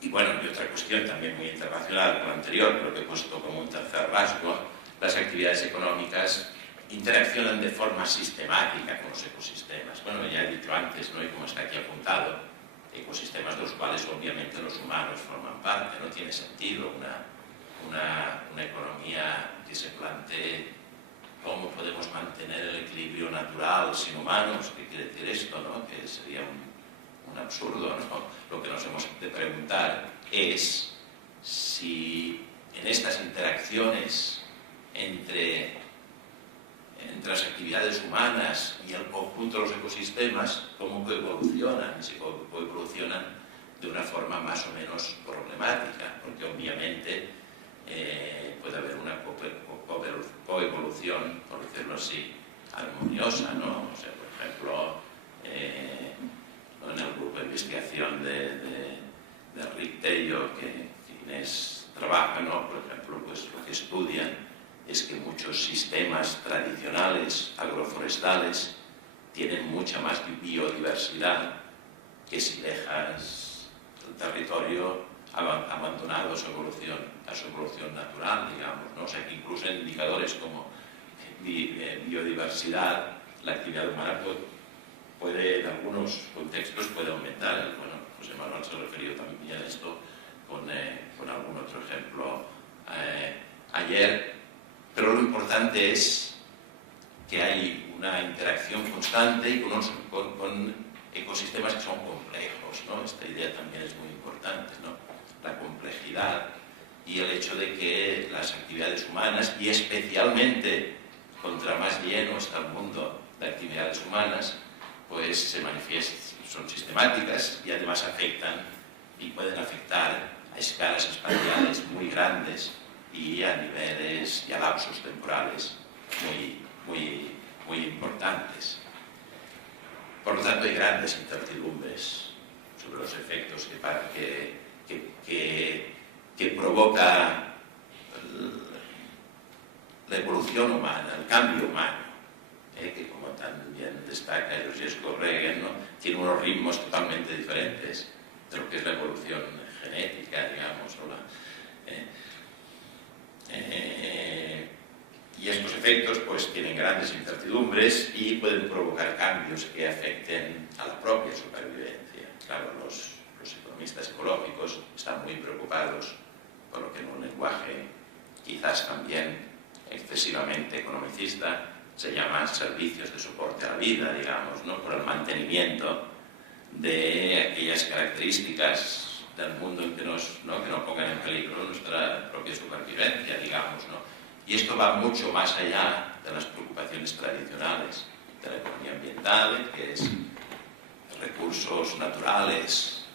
Y bueno, y otra cuestión también muy internacional con la anterior, pero que he puesto como un tercer rasgo, las actividades económicas interaccionan de forma sistemática con los ecosistemas. Bueno, ya he dicho antes, ¿no? Y como está aquí apuntado, ecosistemas de los cuales obviamente los humanos forman parte. No tiene sentido una economía que se plantee cómo podemos mantener el equilibrio natural sin humanos. ¿Qué quiere decir esto, no? Que sería un absurdo, ¿no? Lo que nos hemos de preguntar es si en estas interacciones entre las actividades humanas y el conjunto de los ecosistemas, cómo coevolucionan, si coevolucionan de una forma más o menos problemática, porque obviamente puede haber una coevolución, por decirlo así, armoniosa, ¿no? O sea, por ejemplo, en el grupo de investigación de Rick Tello, que Inés trabaja, ¿no? Por ejemplo, pues lo que estudian es que muchos sistemas tradicionales agroforestales tienen mucha más biodiversidad que si dejas el territorio abandonado a su evolución natural, digamos, ¿no? O sea, que incluso en indicadores como biodiversidad, la actividad humana puede, en algunos contextos, puede aumentar. Bueno, José Manuel se ha referido también a esto con algún otro ejemplo ayer. Pero lo importante es que hay una interacción constante y con ecosistemas que son complejos, ¿no? Esta idea también es muy importante, ¿no? La complejidad y el hecho de que las actividades humanas, y especialmente contra más lleno está el mundo de actividades humanas, pues se manifiestan, son sistemáticas y además afectan y pueden afectar a escalas espaciales muy grandes y a niveles y a lapsos temporales muy importantes. Por lo tanto, hay grandes incertidumbres sobre los efectos que provoca la evolución humana, el cambio humano, que como también destaca Joseph Reagan, ¿no?, tiene unos ritmos totalmente diferentes de lo que es la evolución genética, digamos, ¿no? Y estos efectos pues tienen grandes incertidumbres y pueden provocar cambios que afecten a la propia supervivencia. Claro, los economistas ecológicos están muy preocupados por lo que en un lenguaje quizás también excesivamente economicista se llama servicios de soporte a la vida, digamos, ¿no?, por el mantenimiento de aquellas características del mundo en que no pongan en peligro nuestra propia supervivencia, digamos, ¿no? Y esto va mucho más allá de las preocupaciones tradicionales de la economía ambiental, que es recursos naturales,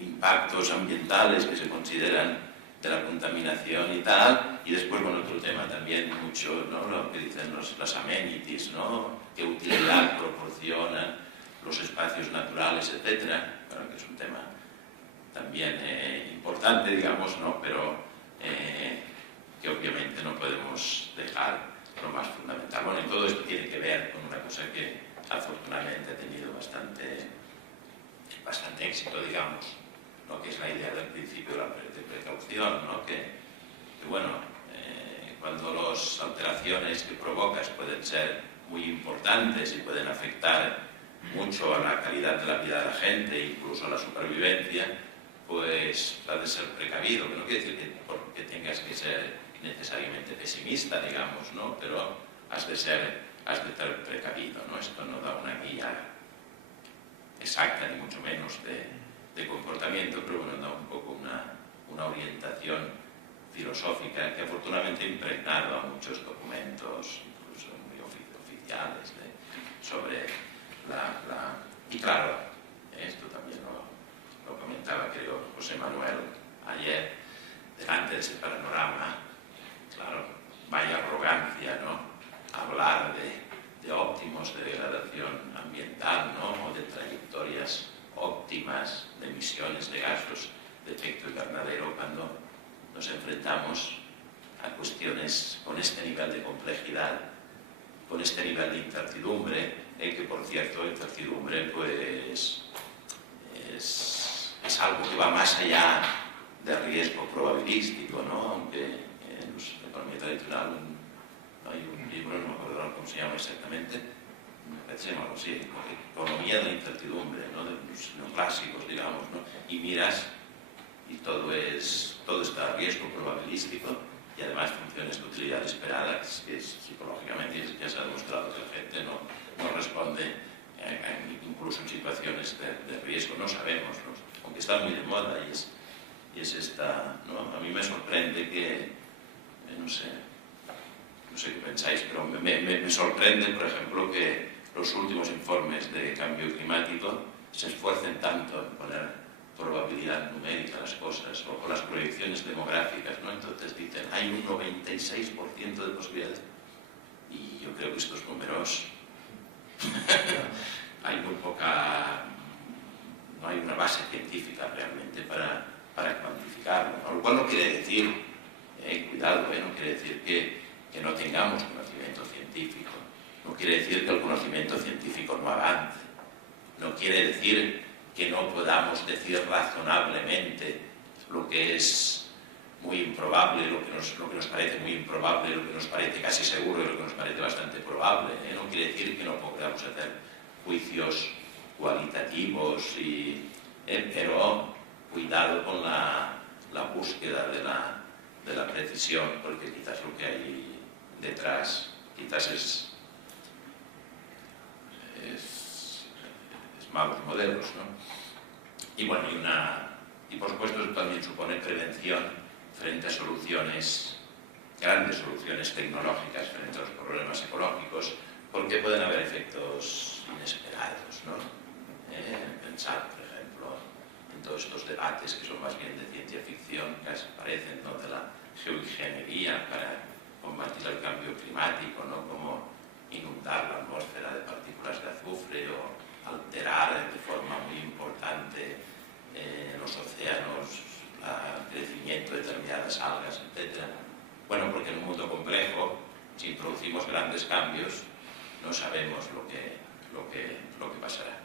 impactos ambientales que se consideran de la contaminación y tal, y después, bueno, otro tema también mucho, ¿no?, lo que dicen las amenities, ¿no?, qué utilidad proporcionan los espacios naturales, etcétera. Claro que es un tema también importante, digamos, ¿no?, pero que obviamente no podemos dejar lo más fundamental. Bueno, y todo esto tiene que ver con una cosa que afortunadamente ha tenido bastante éxito, digamos, ¿no?, que es la idea del principio de precaución, ¿no?, que bueno, cuando las alteraciones que provocas pueden ser muy importantes y pueden afectar mucho a la calidad de la vida de la gente, incluso a la supervivencia, pues has de ser precavido, que no quiere decir que tengas que ser necesariamente pesimista, digamos, ¿no?, pero has de ser precavido, ¿no? Esto no da una guía exacta, ni mucho menos de comportamiento, pero bueno, da un poco una orientación filosófica que afortunadamente ha impregnado a muchos documentos, incluso muy oficiales, sobre y claro, esto también lo comentaba, creo, José Manuel ayer, delante de ese panorama, claro, vaya arrogancia, ¿no?, hablar de óptimos de degradación ambiental, ¿no?, o de trayectorias óptimas de emisiones de gases de efecto invernadero cuando nos enfrentamos a cuestiones con este nivel de complejidad, con este nivel de incertidumbre, que por cierto, incertidumbre pues es algo que va más allá del riesgo probabilístico, ¿no?, aunque en la economía tradicional hay un libro, no me acuerdo cómo se llama exactamente, se llama algo así, Economía de la incertidumbre, ¿no?, de los neoclásicos, digamos, ¿no?, y miras y todo está a riesgo probabilístico y además funciones de utilidad esperada, que psicológicamente ya se ha demostrado que la gente no responde, incluso en situaciones de riesgo, no sabemos, ¿no?, aunque está muy de moda y es esta, ¿no? A mí me sorprende que, no sé qué pensáis, pero me sorprende, por ejemplo, que los últimos informes de cambio climático se esfuercen tanto en poner probabilidad numérica a las cosas, o las proyecciones demográficas, ¿no? Entonces dicen, hay un 96% de posibilidades, y yo creo que estos números hay muy poca, no hay una base científica realmente para cuantificarlo, ¿no? Lo cual no quiere decir, cuidado, no quiere decir que no tengamos conocimiento científico, no quiere decir que el conocimiento científico no avance, no quiere decir que no podamos decir razonablemente lo que es muy improbable, lo que nos parece muy improbable, lo que nos parece casi seguro y lo que nos parece bastante probable, No quiere decir que no podamos hacer juicios cualitativos, pero cuidado con la búsqueda de la precisión, porque quizás lo que hay detrás quizás es malos modelos, ¿no? Y bueno, y por supuesto eso también supone prevención frente a soluciones grandes soluciones tecnológicas frente a los problemas ecológicos, porque pueden haber efectos inesperados, ¿no? Pensar, por ejemplo, en todos estos debates que son más bien de ciencia ficción, que parecen, ¿no?, de la geoingeniería para combatir el cambio climático, ¿no?, como inundar la atmósfera de partículas de azufre o alterar de forma muy importante en los océanos el crecimiento de determinadas algas, etc. Bueno, porque en un mundo complejo, si introducimos grandes cambios, no sabemos lo que pasará.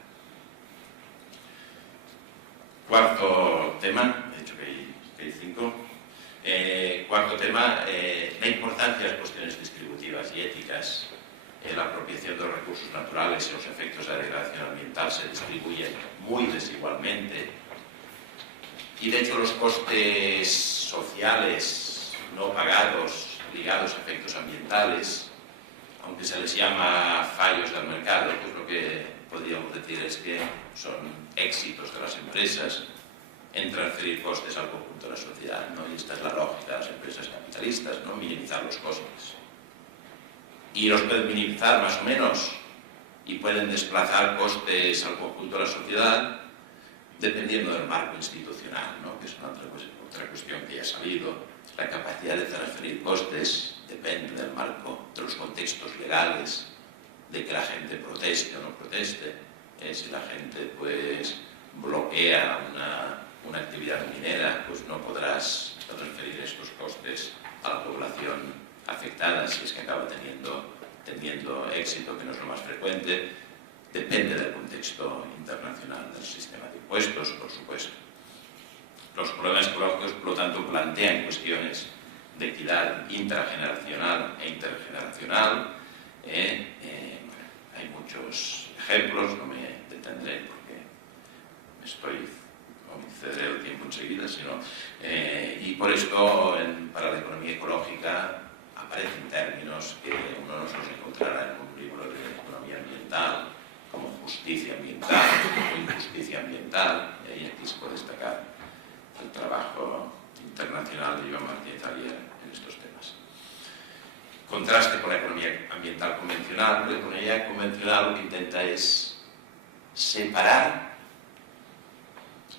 Cuarto tema, he dicho que hay 5. Cuarto tema, la importancia de las cuestiones distributivas y éticas. La apropiación de los recursos naturales y los efectos de la degradación ambiental se distribuyen muy desigualmente. Y de hecho los costes sociales no pagados ligados a efectos ambientales, aunque se les llama fallos del mercado, pues lo que podríamos decir es que son éxitos de las empresas en transferir costes al conjunto de la sociedad, ¿no? Y esta es la lógica de las empresas capitalistas, ¿no? Minimizar los costes. Y los pueden minimizar más o menos y pueden desplazar costes al conjunto de la sociedad dependiendo del marco institucional, ¿no?, que es una otra cuestión que ya ha salido. La capacidad de transferir costes depende del marco, de los contextos legales, de que la gente proteste o no proteste. Si la gente pues bloquea una actividad minera, pues no podrás transferir estos costes a la población afectada si es que acaba teniendo éxito, que no es lo más frecuente. Depende del contexto internacional del sistema de impuestos, por supuesto. Los problemas ecológicos, por lo tanto, plantean cuestiones de equidad intrageneracional e intergeneracional. Hay muchos ejemplos, no me detendré porque me cederé el tiempo enseguida, y por esto para la economía ecológica aparecen términos que uno no se los encontrará en un libro de economía ambiental, como justicia ambiental o injusticia ambiental, y aquí se puede destacar el trabajo internacional de Joan Martínez Alier en estos temas. Contraste con la economía ambiental convencional. La economía convencional lo que intenta es separar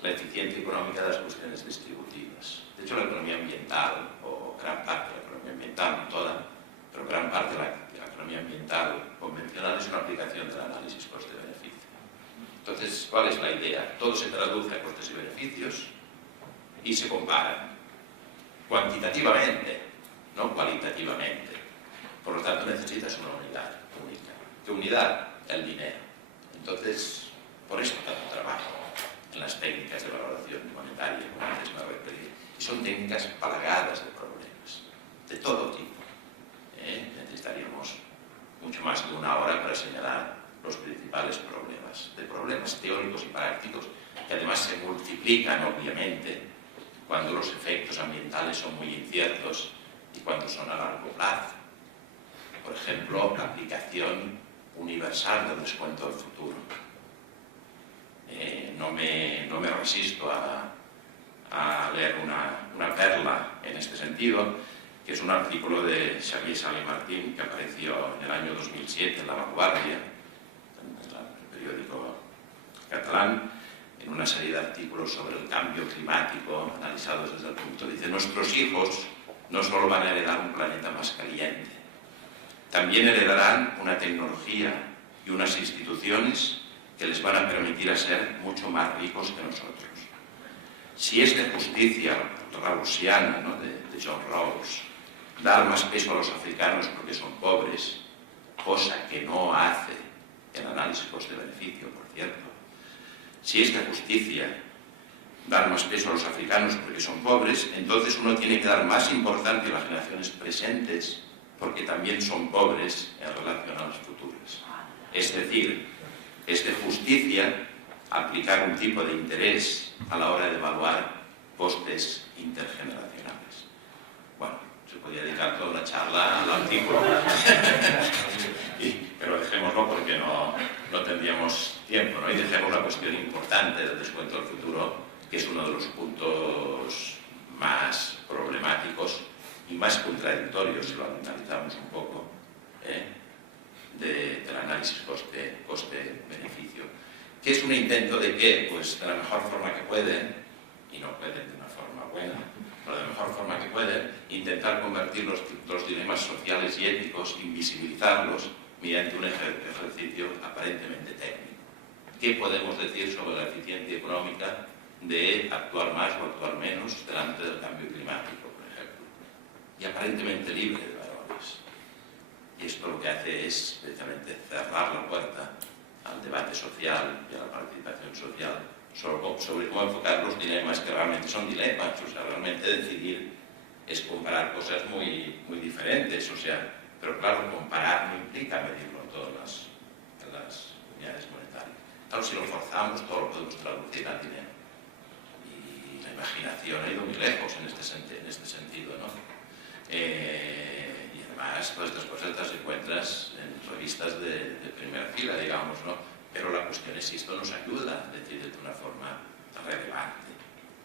la eficiencia económica de las cuestiones distributivas. De hecho, la economía ambiental, o gran parte de la economía ambiental, no toda, pero gran parte de la economía ambiental convencional es una aplicación del análisis coste-beneficio. Entonces, ¿cuál es la idea? Todo se traduce a costes y beneficios y se comparan cuantitativamente, no cualitativamente. Por lo tanto, necesitas una unidad única. ¿Qué unidad? El dinero. Entonces, por eso tanto trabajo en las técnicas de valoración monetaria, como antes me referí. Y son técnicas plagadas de problemas, de todo tipo. Necesitaríamos mucho más de una hora para señalar los principales problemas, de problemas teóricos y prácticos, que además se multiplican, obviamente, cuando los efectos ambientales son muy inciertos y cuando son a largo plazo. Por ejemplo, la aplicación universal del descuento del futuro. No me resisto a leer una perla en este sentido, que es un artículo de Xavier Salé-Martín que apareció en el año 2007 en La Vanguardia, en el periódico catalán, en una serie de artículos sobre el cambio climático analizados desde el punto de vista. Dice: nuestros hijos no solo van a heredar un planeta más caliente, también heredarán una tecnología y unas instituciones que les van a permitir a ser mucho más ricos que nosotros. Si es de justicia rawlsiana, ¿no?, de John Rawls, dar más peso a los africanos porque son pobres, cosa que no hace el análisis coste-beneficio, por cierto. Si es de justicia dar más peso a los africanos porque son pobres, entonces uno tiene que dar más importancia a las generaciones presentes porque también son pobres en relación a las futuras. Es decir, es de justicia aplicar un tipo de interés a la hora de evaluar costes intergeneracionales. Bueno, se podría dedicar toda una charla al artículo, pero dejémoslo porque no tendríamos tiempo, ¿no? Y dejemos la cuestión importante del descuento del futuro, que es uno de los puntos más problemáticos y más contradictorio si lo analizamos un poco, del análisis coste-beneficio, que es un intento de que, pues de la mejor forma que pueden, y no pueden de una forma buena, pero de la mejor forma que pueden, intentar convertir los dilemas sociales y éticos, invisibilizarlos mediante un ejercicio aparentemente técnico. ¿Qué podemos decir sobre la eficiencia económica de actuar más o actuar menos delante del cambio climático, por ejemplo? Y aparentemente libre de valores. Y esto lo que hace es precisamente cerrar la puerta al debate social y a la participación social sobre cómo enfocar los dilemas que realmente son dilemas. O sea, realmente decidir es comparar cosas muy diferentes. O sea, pero claro, comparar no implica medirlo en todas las unidades monetarias. Claro, si lo forzamos, todo lo podemos traducir al dinero. Y la imaginación ha ido muy lejos en este sentido, ¿no? Y además, todas estas cosas las encuentras en revistas de primera fila, digamos, ¿no? Pero la cuestión es si esto nos ayuda a decidir de una forma relevante,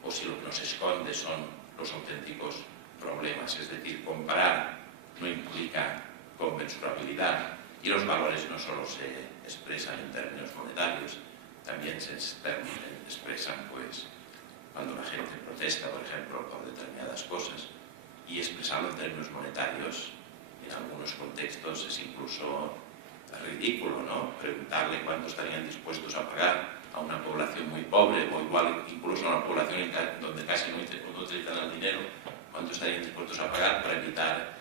o si lo que nos esconde son los auténticos problemas. Es decir, comparar no implica conmensurabilidad, y los valores no solo se expresan en términos monetarios, también se expresan, pues, cuando la gente protesta, por ejemplo, por determinadas cosas, y expresarlo en términos monetarios, en algunos contextos es incluso ridículo, ¿no? Preguntarle cuánto estarían dispuestos a pagar a una población muy pobre, o igual incluso a una población donde casi no utilizan el dinero, cuánto estarían dispuestos a pagar para evitar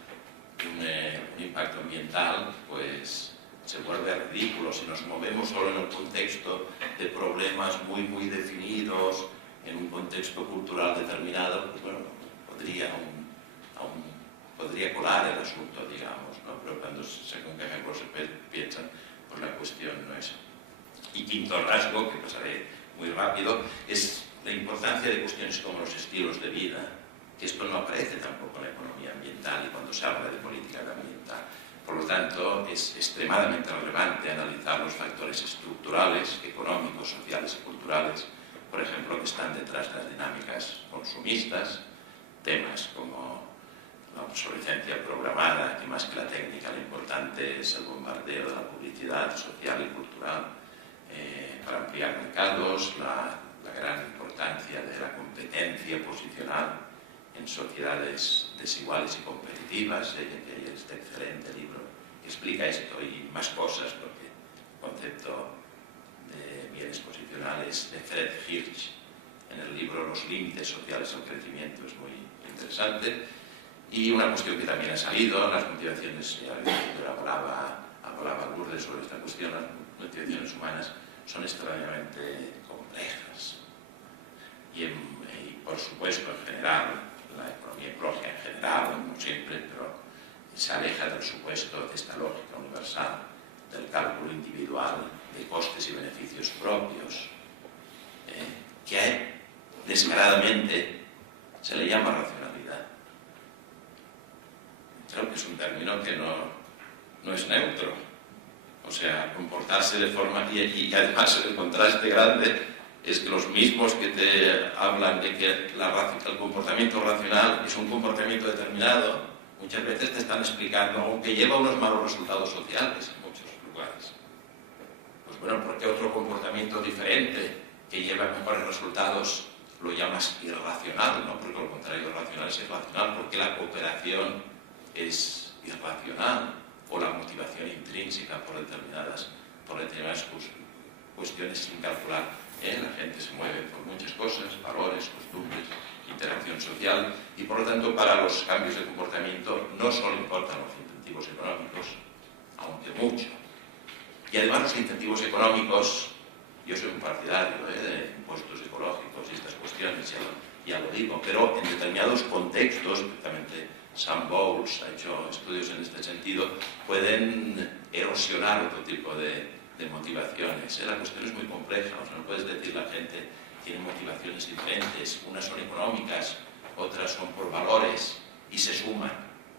un impacto ambiental, pues se vuelve ridículo. Si nos movemos solo en el contexto de problemas muy definidos, en un contexto cultural determinado, pues bueno, podría colar el asunto, digamos, ¿no? Pero cuando según qué ejemplos se piensan, pues la cuestión no es. Y quinto rasgo, que pasaré muy rápido, es la importancia de cuestiones como los estilos de vida, que esto no aparece tampoco en la economía ambiental y cuando se habla de política ambiental. Por lo tanto, es extremadamente relevante analizar los factores estructurales, económicos, sociales y culturales, por ejemplo, que están detrás de las dinámicas consumistas, temas como la obsolescencia programada, que más que la técnica lo importante es el bombardeo de la publicidad social y cultural para ampliar mercados, la gran importancia de la competencia posicional en sociedades desiguales y competitivas. Que hay este excelente libro que explica esto y más cosas, porque el concepto de bienes posicionales de Fred Hirsch en el libro Los límites sociales al crecimiento es muy interesante. Y una cuestión que también ha salido, las motivaciones, ya hablaba Lourdes sobre esta cuestión, las motivaciones humanas son extraordinariamente complejas. Y por supuesto, en general, la economía ecológica en general, no siempre, pero se aleja del supuesto de esta lógica universal, del cálculo individual de costes y beneficios propios, que descaradamente se le llama racionalidad. Creo que es un término que no es neutro. O sea, comportarse de forma... Y además el contraste grande es que los mismos que te hablan de que el comportamiento racional es un comportamiento determinado, muchas veces te están explicando algo que lleva a unos malos resultados sociales en muchos lugares. Pues bueno, ¿por qué otro comportamiento diferente que lleva a mejores resultados lo llamas irracional? No, porque lo contrario de racional es irracional, porque la cooperación es irracional, o la motivación intrínseca por determinadas cuestiones sin calcular. La gente se mueve por muchas cosas, valores, costumbres, interacción social, y por lo tanto para los cambios de comportamiento no solo importan los incentivos económicos, aunque mucho. Y además los incentivos económicos, yo soy un partidario de impuestos ecológicos y estas cuestiones, ya lo digo, pero en determinados contextos, especialmente Sam Bowles ha hecho estudios en este sentido, pueden erosionar otro tipo de motivaciones. La cuestión es muy compleja, o sea, no puedes decir la gente tiene motivaciones diferentes, unas son económicas, otras son por valores y se suman.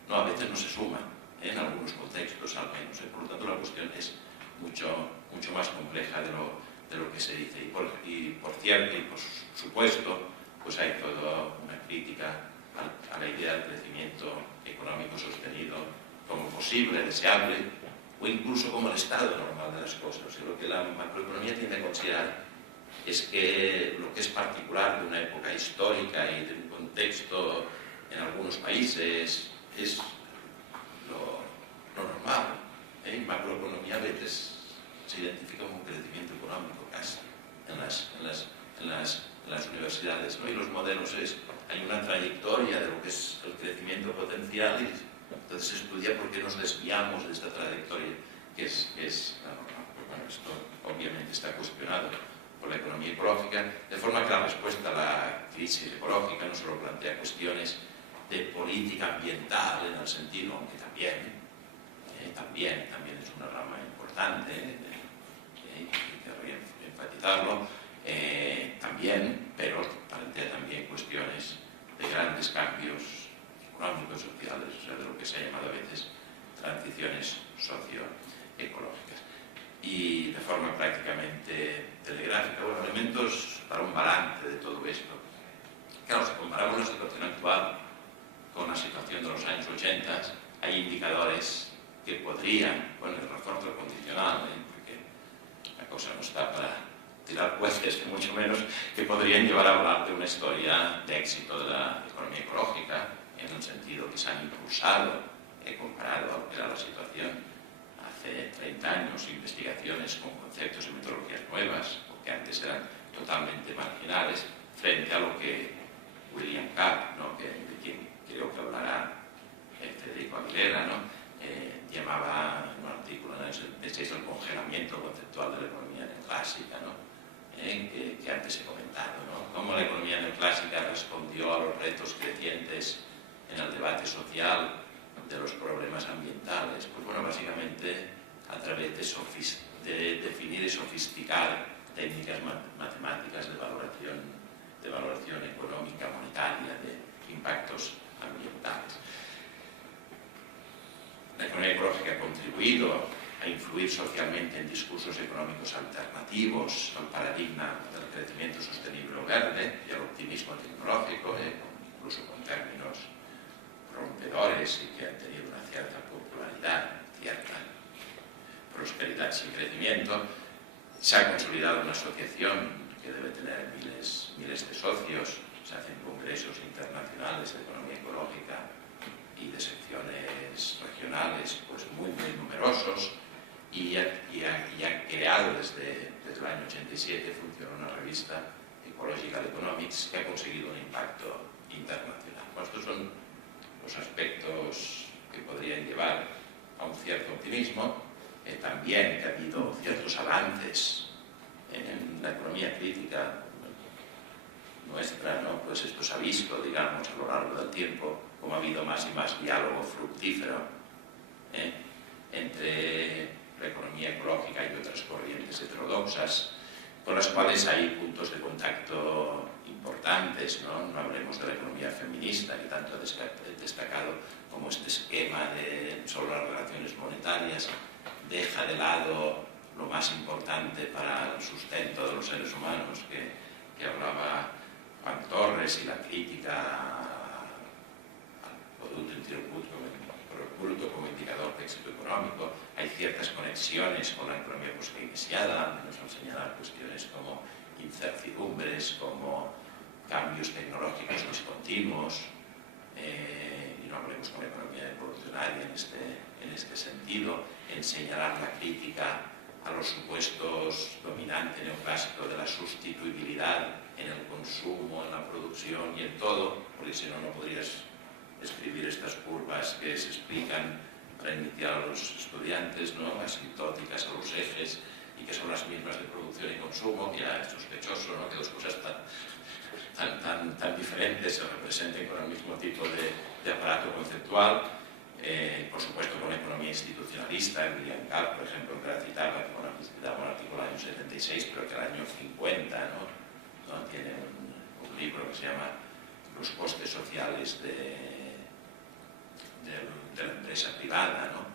No, a veces no se suman, en algunos contextos al menos. Por lo tanto, la cuestión es mucho más compleja de lo que se dice. Y por cierto, y por supuesto, pues hay toda una crítica a la idea del crecimiento económico sostenido como posible, deseable, o incluso como el estado normal de las cosas. Y lo que la macroeconomía tiende a considerar es que lo que es particular de una época histórica y de un contexto en algunos países es lo normal. En macroeconomía a veces se identifica como crecimiento económico casi en las universidades, ¿no? Y los modelos hay una trayectoria de lo que es el crecimiento potencial y entonces se estudia por qué nos desviamos de esta trayectoria que es la normal. Bueno, esto obviamente está cuestionado por la economía ecológica, de forma que la respuesta a la crisis ecológica no solo plantea cuestiones de política ambiental en el sentido, aunque también es una rama importante, y querría enfatizarlo, pero plantea también cuestiones de grandes cambios económicos, sociales, o sea, de lo que se ha llamado a veces transiciones socioecológicas. Y de forma prácticamente telegráfica, elementos para un balance de todo esto. Claro, si comparamos la situación actual con la situación de los años 80, hay indicadores que podrían, el refuerzo condicional, porque la cosa no está para tirar jueces, mucho menos, que podrían llevar a hablar de una historia de éxito de la economía ecológica, en el sentido que se han impulsado, comparado a lo que era la situación hace 30 años, investigaciones con conceptos y metodologías nuevas, que antes eran totalmente marginales, frente a lo que William Carr, ¿no? de quien creo que hablará Federico Aguilera, ¿no? Llamaba en un artículo en el 76 el congelamiento conceptual de la economía neoclásica, ¿no? Que antes he comentado, ¿no? Cómo la economía neoclásica respondió a los retos crecientes en el debate social de los problemas ambientales. Pues bueno, básicamente a través de definir y sofisticar técnicas matemáticas de valoración económica, monetaria, de impactos ambientales. La economía ecológica ha contribuido a influir socialmente en discursos económicos alternativos al paradigma del crecimiento sostenible o verde y al optimismo tecnológico, incluso con términos rompedores y que han tenido una cierta popularidad, cierta prosperidad sin crecimiento. Se ha consolidado una asociación que debe tener miles de socios, se hacen congresos internacionales de economía ecológica y de secciones regionales pues muy numerosos, y ha creado desde el año 87 funciona una revista Ecological Economics que ha conseguido un impacto internacional. Bueno, estos son los aspectos que podrían llevar a un cierto optimismo. También que ha habido ciertos avances en la economía crítica nuestra, ¿no? Pues esto se ha visto, digamos, a lo largo del tiempo, como ha habido más y más diálogo fructífero entre la economía ecológica y otras corrientes heterodoxas, con las cuales hay puntos de contacto importantes, ¿no? No hablemos de la economía feminista, que tanto ha destacado como este esquema de solo las relaciones monetarias deja de lado lo más importante para el sustento de los seres humanos, que hablaba Juan Torres, y la crítica al Producto Interior Bruto como indicador de éxito económico. Hay ciertas conexiones con la economía post-keynesiana, menos al señalar cuestiones como incertidumbres, como cambios tecnológicos discontinuos, y no hablemos con la economía evolucionaria en este sentido, en señalar la crítica a los supuestos dominantes neoclásicos de la sustituibilidad en el consumo, en la producción y en todo, porque si no, no podrías escribir estas curvas que se explican para iniciar a los estudiantes, ¿no? Asintóticas a los ejes, y que son las mismas de producción y consumo, que ya es sospechoso, ¿no? Que dos cosas tan diferentes se representen con el mismo tipo de aparato conceptual. Por supuesto, con la economía institucionalista, William Carr, por ejemplo, que la citaba, que daba un artículo en el año 76, pero que el año 50 ¿no? Tiene un libro que se llama Los costes sociales de la empresa privada, ¿no?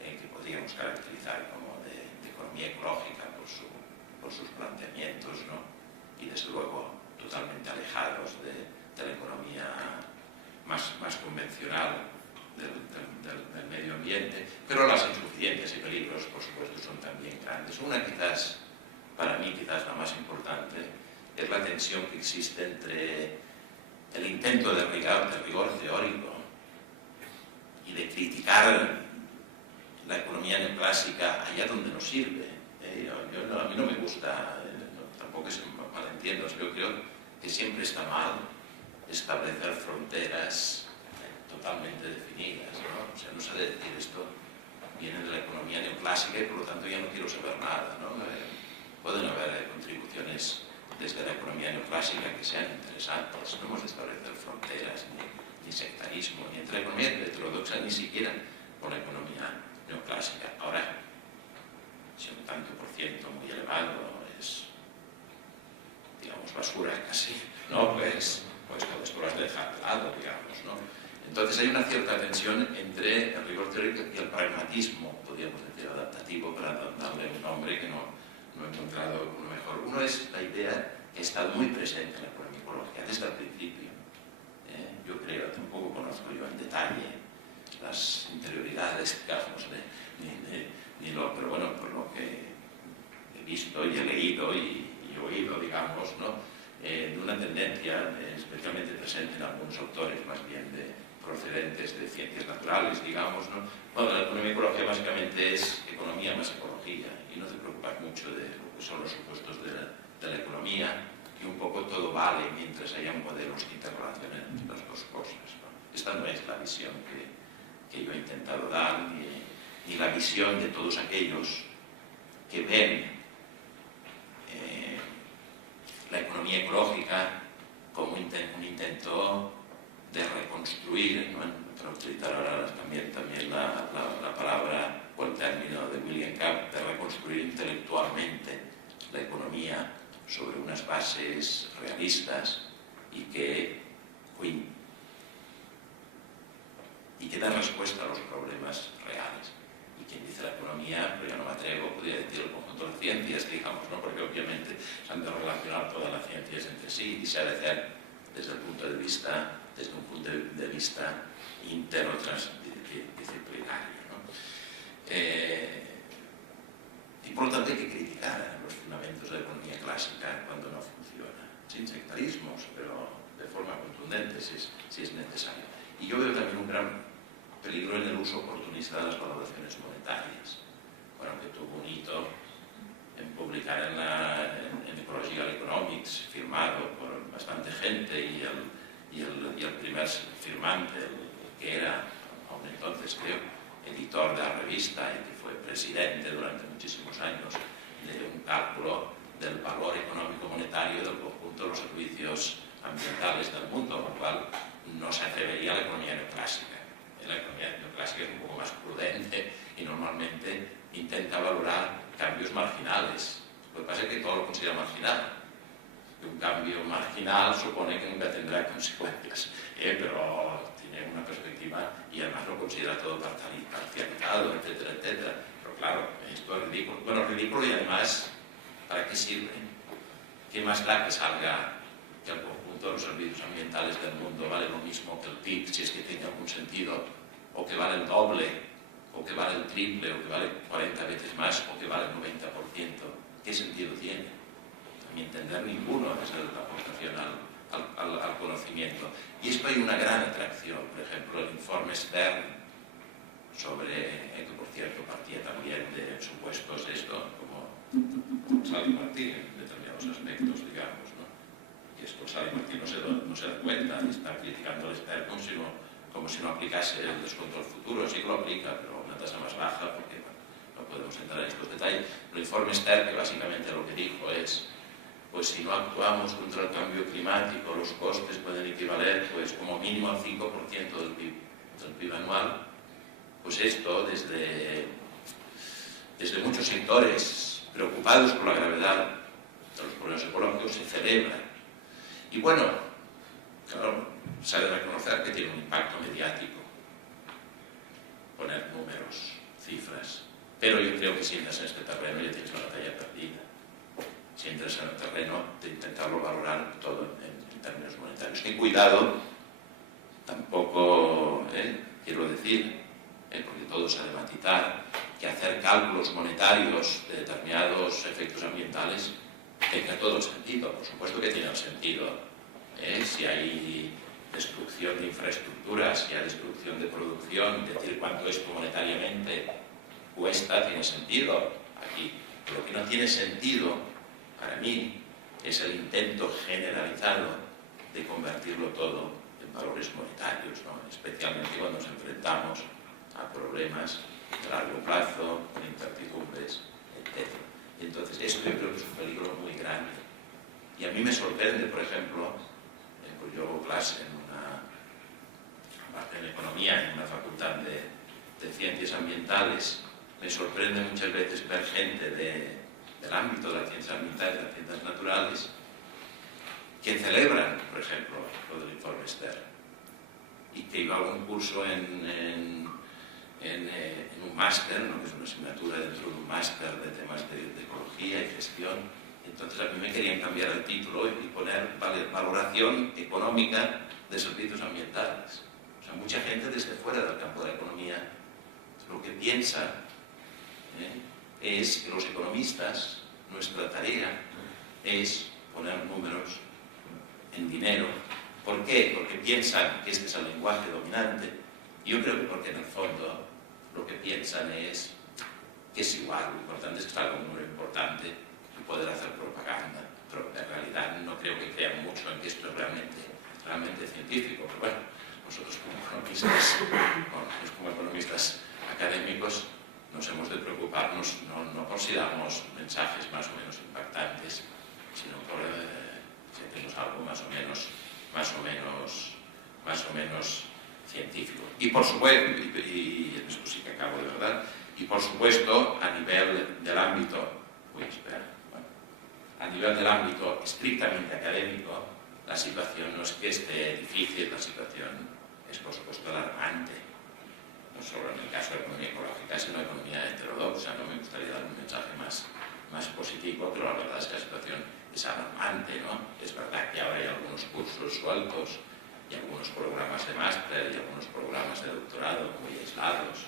Que podríamos caracterizar como de economía ecológica por sus planteamientos, ¿no? Y desde luego totalmente alejados de la economía más convencional del medio ambiente, pero las insuficiencias y peligros, por supuesto, son también grandes. Una quizás, para mí quizás la más importante, es la tensión que existe entre el intento de rigor teórico y de criticar la economía neoclásica allá donde nos sirve. A mí no me gusta, tampoco es malentiendo, yo creo que siempre está mal establecer fronteras totalmente definidas, ¿no? O sea, no se debe decir esto viene de la economía neoclásica y por lo tanto ya no quiero saber nada, ¿no? Pueden haber contribuciones desde la economía neoclásica que sean interesantes, no hemos de establecer fronteras, ni sectarismo, ni entre la economía heterodoxa, ni siquiera con la economía neoclásica. Ahora, si un tanto por ciento muy elevado es, digamos, basura casi, ¿no? Pues todo esto lo has de dejar de lado, digamos, ¿no? Entonces hay una cierta tensión entre el rigor teórico y el pragmatismo, podríamos decir, adaptativo, para darle un nombre que no he encontrado uno mejor. Uno es la idea que está muy presente en la economía ecológica desde el principio. Yo creo, tampoco conozco yo en detalle las interioridades, digamos, pero bueno, por lo que he visto y he leído y oído, digamos, ¿no? De una tendencia especialmente presente en algunos autores, más bien procedentes de ciencias naturales, digamos, ¿no? Bueno, la economía ecológica básicamente es economía más ecología y no te preocupas mucho de lo que son los supuestos de la economía y un poco todo vale mientras haya modelos que interrelacionen las dos cosas, ¿no? Esta no es la visión que yo he intentado dar ni la visión de todos aquellos que ven la economía ecológica como un intento de reconstruir, ¿no? Para utilizar ahora también la palabra o el término de William Camp, de reconstruir intelectualmente la economía sobre unas bases realistas y que da respuesta a los problemas reales. Y quien dice la economía, pero yo no me atrevo, podría decir el conjunto de ciencias, digamos, ¿no? Porque obviamente se han de relacionar todas las ciencias entre sí y se ha de hacer desde un punto de vista interdisciplinario, ¿no? Y por lo tanto hay que criticar los fundamentos de la economía clásica cuando no funciona, sin sectarismos, pero de forma contundente si es necesario. Y yo veo también un gran peligro en el uso oportunista de las valoraciones monetarias. Bueno, que tuvo un hito en publicar en Ecological Economics, firmado por bastante gente, y el primer firmante, que era, aún entonces creo, editor de la revista y que fue presidente durante muchísimos años de un cálculo del valor económico monetario del conjunto de los servicios ambientales del mundo, lo cual no se atrevería a la economía neoclásica. La economía neoclásica es un poco más prudente y normalmente intenta valorar cambios marginales. Lo que pasa es que todo lo considera marginal. Un cambio marginal supone que nunca tendrá consecuencias, pero tiene una perspectiva y además lo considera todo parcializado, etcétera, etcétera. Pero claro, esto es ridículo. Bueno, ridículo y además, ¿para qué sirve? ¿Qué más da que salga que el conjunto de los servicios ambientales del mundo vale lo mismo que el PIB, si es que tiene algún sentido, o que vale el doble, o que vale el triple, o que vale 40 veces más, o que vale el 90%? ¿Qué sentido tiene? A mi entender, ninguno desde la aportación al conocimiento. Y esto hay una gran atracción. Por ejemplo, el informe Stern que por cierto partía también de supuestos como Sally Martí en determinados aspectos, digamos, ¿no? Y esto Sally Martí no se da cuenta y está criticando al Stern como si no aplicase el descontrol futuro. Sí que lo aplica, pero a una tasa más baja, porque no podemos entrar en estos detalles. El informe Stern, que básicamente lo que dijo es: pues si no actuamos contra el cambio climático, los costes pueden equivaler pues como mínimo al 5% del PIB anual. Pues esto, desde muchos sectores preocupados por la gravedad de los problemas ecológicos, se celebra. Y bueno, claro, se ha de reconocer que tiene un impacto mediático poner números, cifras, pero yo creo que si entras en este terreno ya tienes la batalla perdida. Si entras en el terreno de intentarlo valorar todo en términos monetarios. Ten cuidado tampoco quiero decir, porque todo se ha de matizar, que hacer cálculos monetarios de determinados efectos ambientales tenga todo el sentido. Por supuesto que tiene el sentido. Si hay destrucción de infraestructuras, si hay destrucción de producción, decir cuánto esto monetariamente cuesta tiene sentido aquí. Lo que no tiene sentido para mí es el intento generalizado de convertirlo todo en valores monetarios, ¿no? Especialmente cuando nos enfrentamos a problemas de largo plazo, con incertidumbres, etc. Entonces, esto yo creo que es un peligro muy grande. Y a mí me sorprende, por ejemplo, pues yo hago clase en economía, en una facultad de ciencias ambientales. Me sorprende muchas veces ver gente del ámbito de las ciencias ambientales, de las ciencias naturales, que celebran, por ejemplo, lo del informe Stern, y que yo hago un curso en un máster, ¿no? Que es una asignatura dentro de un máster de temas de ecología y gestión. Entonces a mí me querían cambiar el título y poner valoración económica de servicios ambientales. O sea, mucha gente desde fuera del campo de la economía lo que piensa es que los economistas, nuestra tarea es poner números en dinero. ¿Por qué? Porque piensan que este es el lenguaje dominante. Yo creo que porque en el fondo lo que piensan es que es igual, lo importante es que salga un número importante y poder hacer propaganda. Pero en realidad no creo que crean mucho en que esto es realmente científico. Pero bueno, nosotros como economistas académicos nos hemos de preocuparnos no por si damos mensajes más o menos impactantes, sino por si hacemos algo más o menos científico. Y por supuesto, y eso sí que acabo de verdad, y por supuesto a nivel del ámbito, a nivel del ámbito estrictamente académico, la situación no es que esté difícil, la situación es por supuesto alarmante. No solo en el caso de la economía ecológica, sino la economía heterodoxa. No me gustaría dar un mensaje más positivo, pero la verdad es que la situación es alarmante, ¿no? Es verdad que ahora hay algunos cursos sueltos y algunos programas de máster y algunos programas de doctorado muy aislados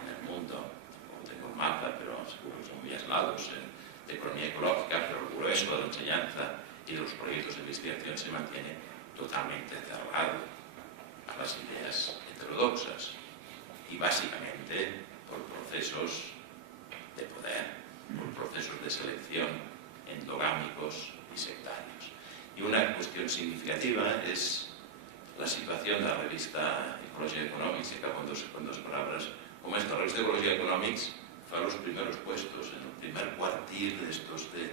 en el mundo. Tampoco tengo un mapa, pero seguro que son muy aislados de economía ecológica, pero el grueso de la enseñanza y de los proyectos de investigación se mantiene totalmente cerrado a las ideas heterodoxas y básicamente por procesos de poder, por procesos de selección endogámicos y sectarios. Y una cuestión significativa es la situación de la revista Ecology Economics, y acabo con dos palabras como esta. La revista Ecology Economics fue a los primeros puestos, en el primer cuartil de estos del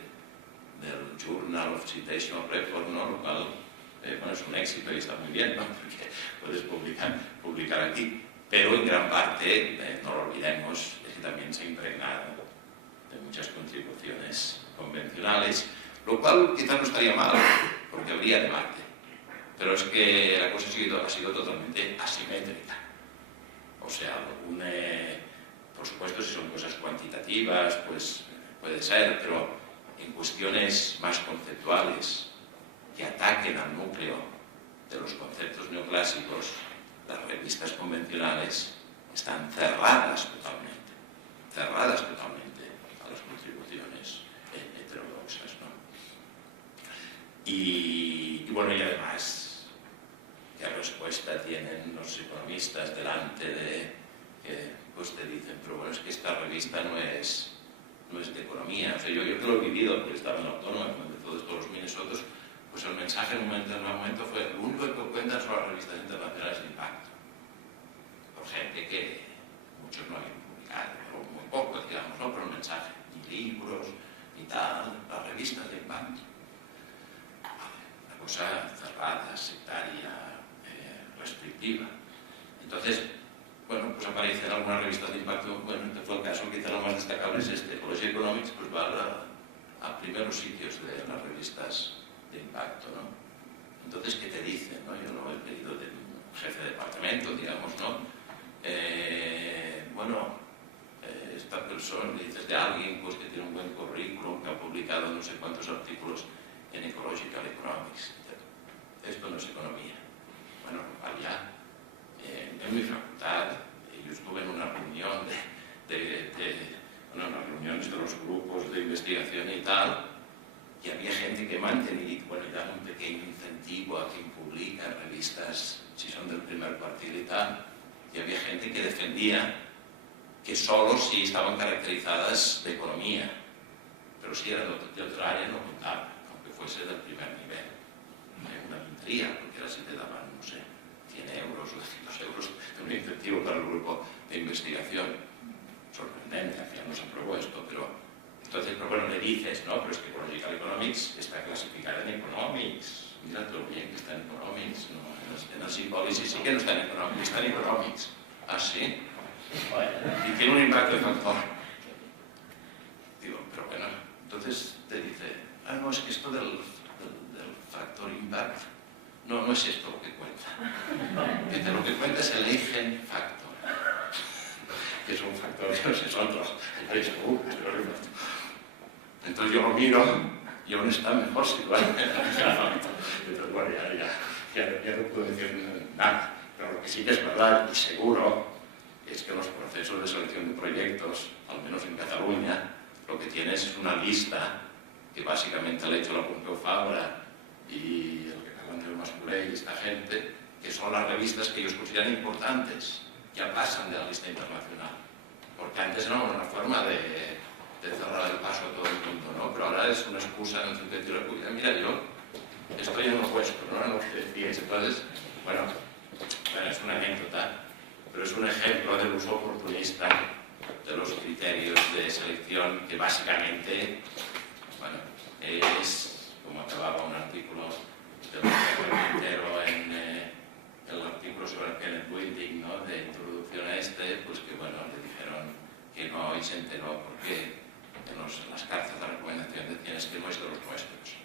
Journal of Citational Reform, ¿no? Lo cual bueno, es un éxito y está muy bien, ¿no? Porque puedes publicar aquí, pero en gran parte, no lo olvidemos, es que también se ha impregnado de muchas contribuciones convencionales, lo cual quizás no estaría mal, porque habría debate, pero es que la cosa ha sido totalmente asimétrica. O sea, por supuesto, si son cosas cuantitativas, pues puede ser, pero en cuestiones más conceptuales que ataquen al núcleo de los conceptos neoclásicos, las revistas convencionales están cerradas totalmente a las contribuciones heterodoxas, ¿no? Y bueno, y además, ¿qué respuesta tienen los economistas delante de que pues te dicen, pero bueno, es que esta revista no es de economía? O sea, yo que lo he vivido, porque estaba en la Autónoma, cuando empezó todos los Minnesotos, pues el mensaje en un momento fue: lo único que cuentan son las revistas internacionales de impacto. Por gente que muchos no habían publicado, o muy poco, digamos, ¿no? Pero el mensaje, ni libros, ni tal, las revistas de impacto. Una cosa cerrada, sectaria, restrictiva. Entonces, bueno, pues aparecen algunas revistas de impacto. Bueno, este fue el caso, quizá lo más destacable es este. Ecology Economics pues va a primeros sitios de las revistas de impacto, ¿no? Entonces, ¿qué te dicen, no? Yo lo he leído del jefe de departamento, digamos, ¿no? Esta persona, le dices de alguien pues, que tiene un buen currículum, que ha publicado no sé cuántos artículos en Ecological Economics. Esto no es economía. bueno, allá, en mi facultad, yo estuve en una reunión unas reuniones de los grupos de investigación y tal, y había gente que mantenía, bueno, y daba un pequeño incentivo a quien publica en revistas, si son del primer cuartil y tal, y había gente que defendía que solo si estaban caracterizadas de economía, pero si eran de otra área no contaba, aunque fuese del primer nivel. Una tontería, porque ahora sí te daban, no sé, 100 euros o 200 euros de un incentivo para el grupo de investigación. Sorprendente, al final no se aprobó esto, pero entonces, pero bueno, le dices, no, pero es que Ecological Economics está clasificada en Economics. Mira lo bien que está en Economics, ¿no? En el Policy sí que no está en Economics, está en Economics. Ah, sí. Y tiene un impacto de factor. Digo, pero bueno, entonces te dice, ah, no, es que esto del factor impact, no es esto lo que cuenta. Dice, lo que cuenta es el eigen factor, que es un factor que no sé, es otro. Entonces yo lo miro y aún está mejor situado. Entonces, bueno, ya no puedo decir nada, pero lo que sí que es verdad y seguro es que los procesos de selección de proyectos, al menos en Cataluña, lo que tienes es una lista que básicamente le ha hecho la Pompeu Fabra y el que acaban de Masculé y esta gente, que son las revistas que ellos consideran importantes, ya pasan de la lista internacional. Porque antes no, una forma de cerrar el paso a todo el mundo, ¿no? Pero ahora es una excusa en el sentido de decir, mira, yo esto ya no he puesto, no era lo que decíais. Entonces, bueno, es una anécdota, pero es un ejemplo del uso oportunista de los criterios de selección que básicamente, bueno, es, como acababa un artículo del Quintero en el artículo sobre el Kenneth Building, ¿no?, de introducción a pues que, bueno, le dijeron que no y se enteró porque en las cartas de recomendación decían es que no es de los nuestros.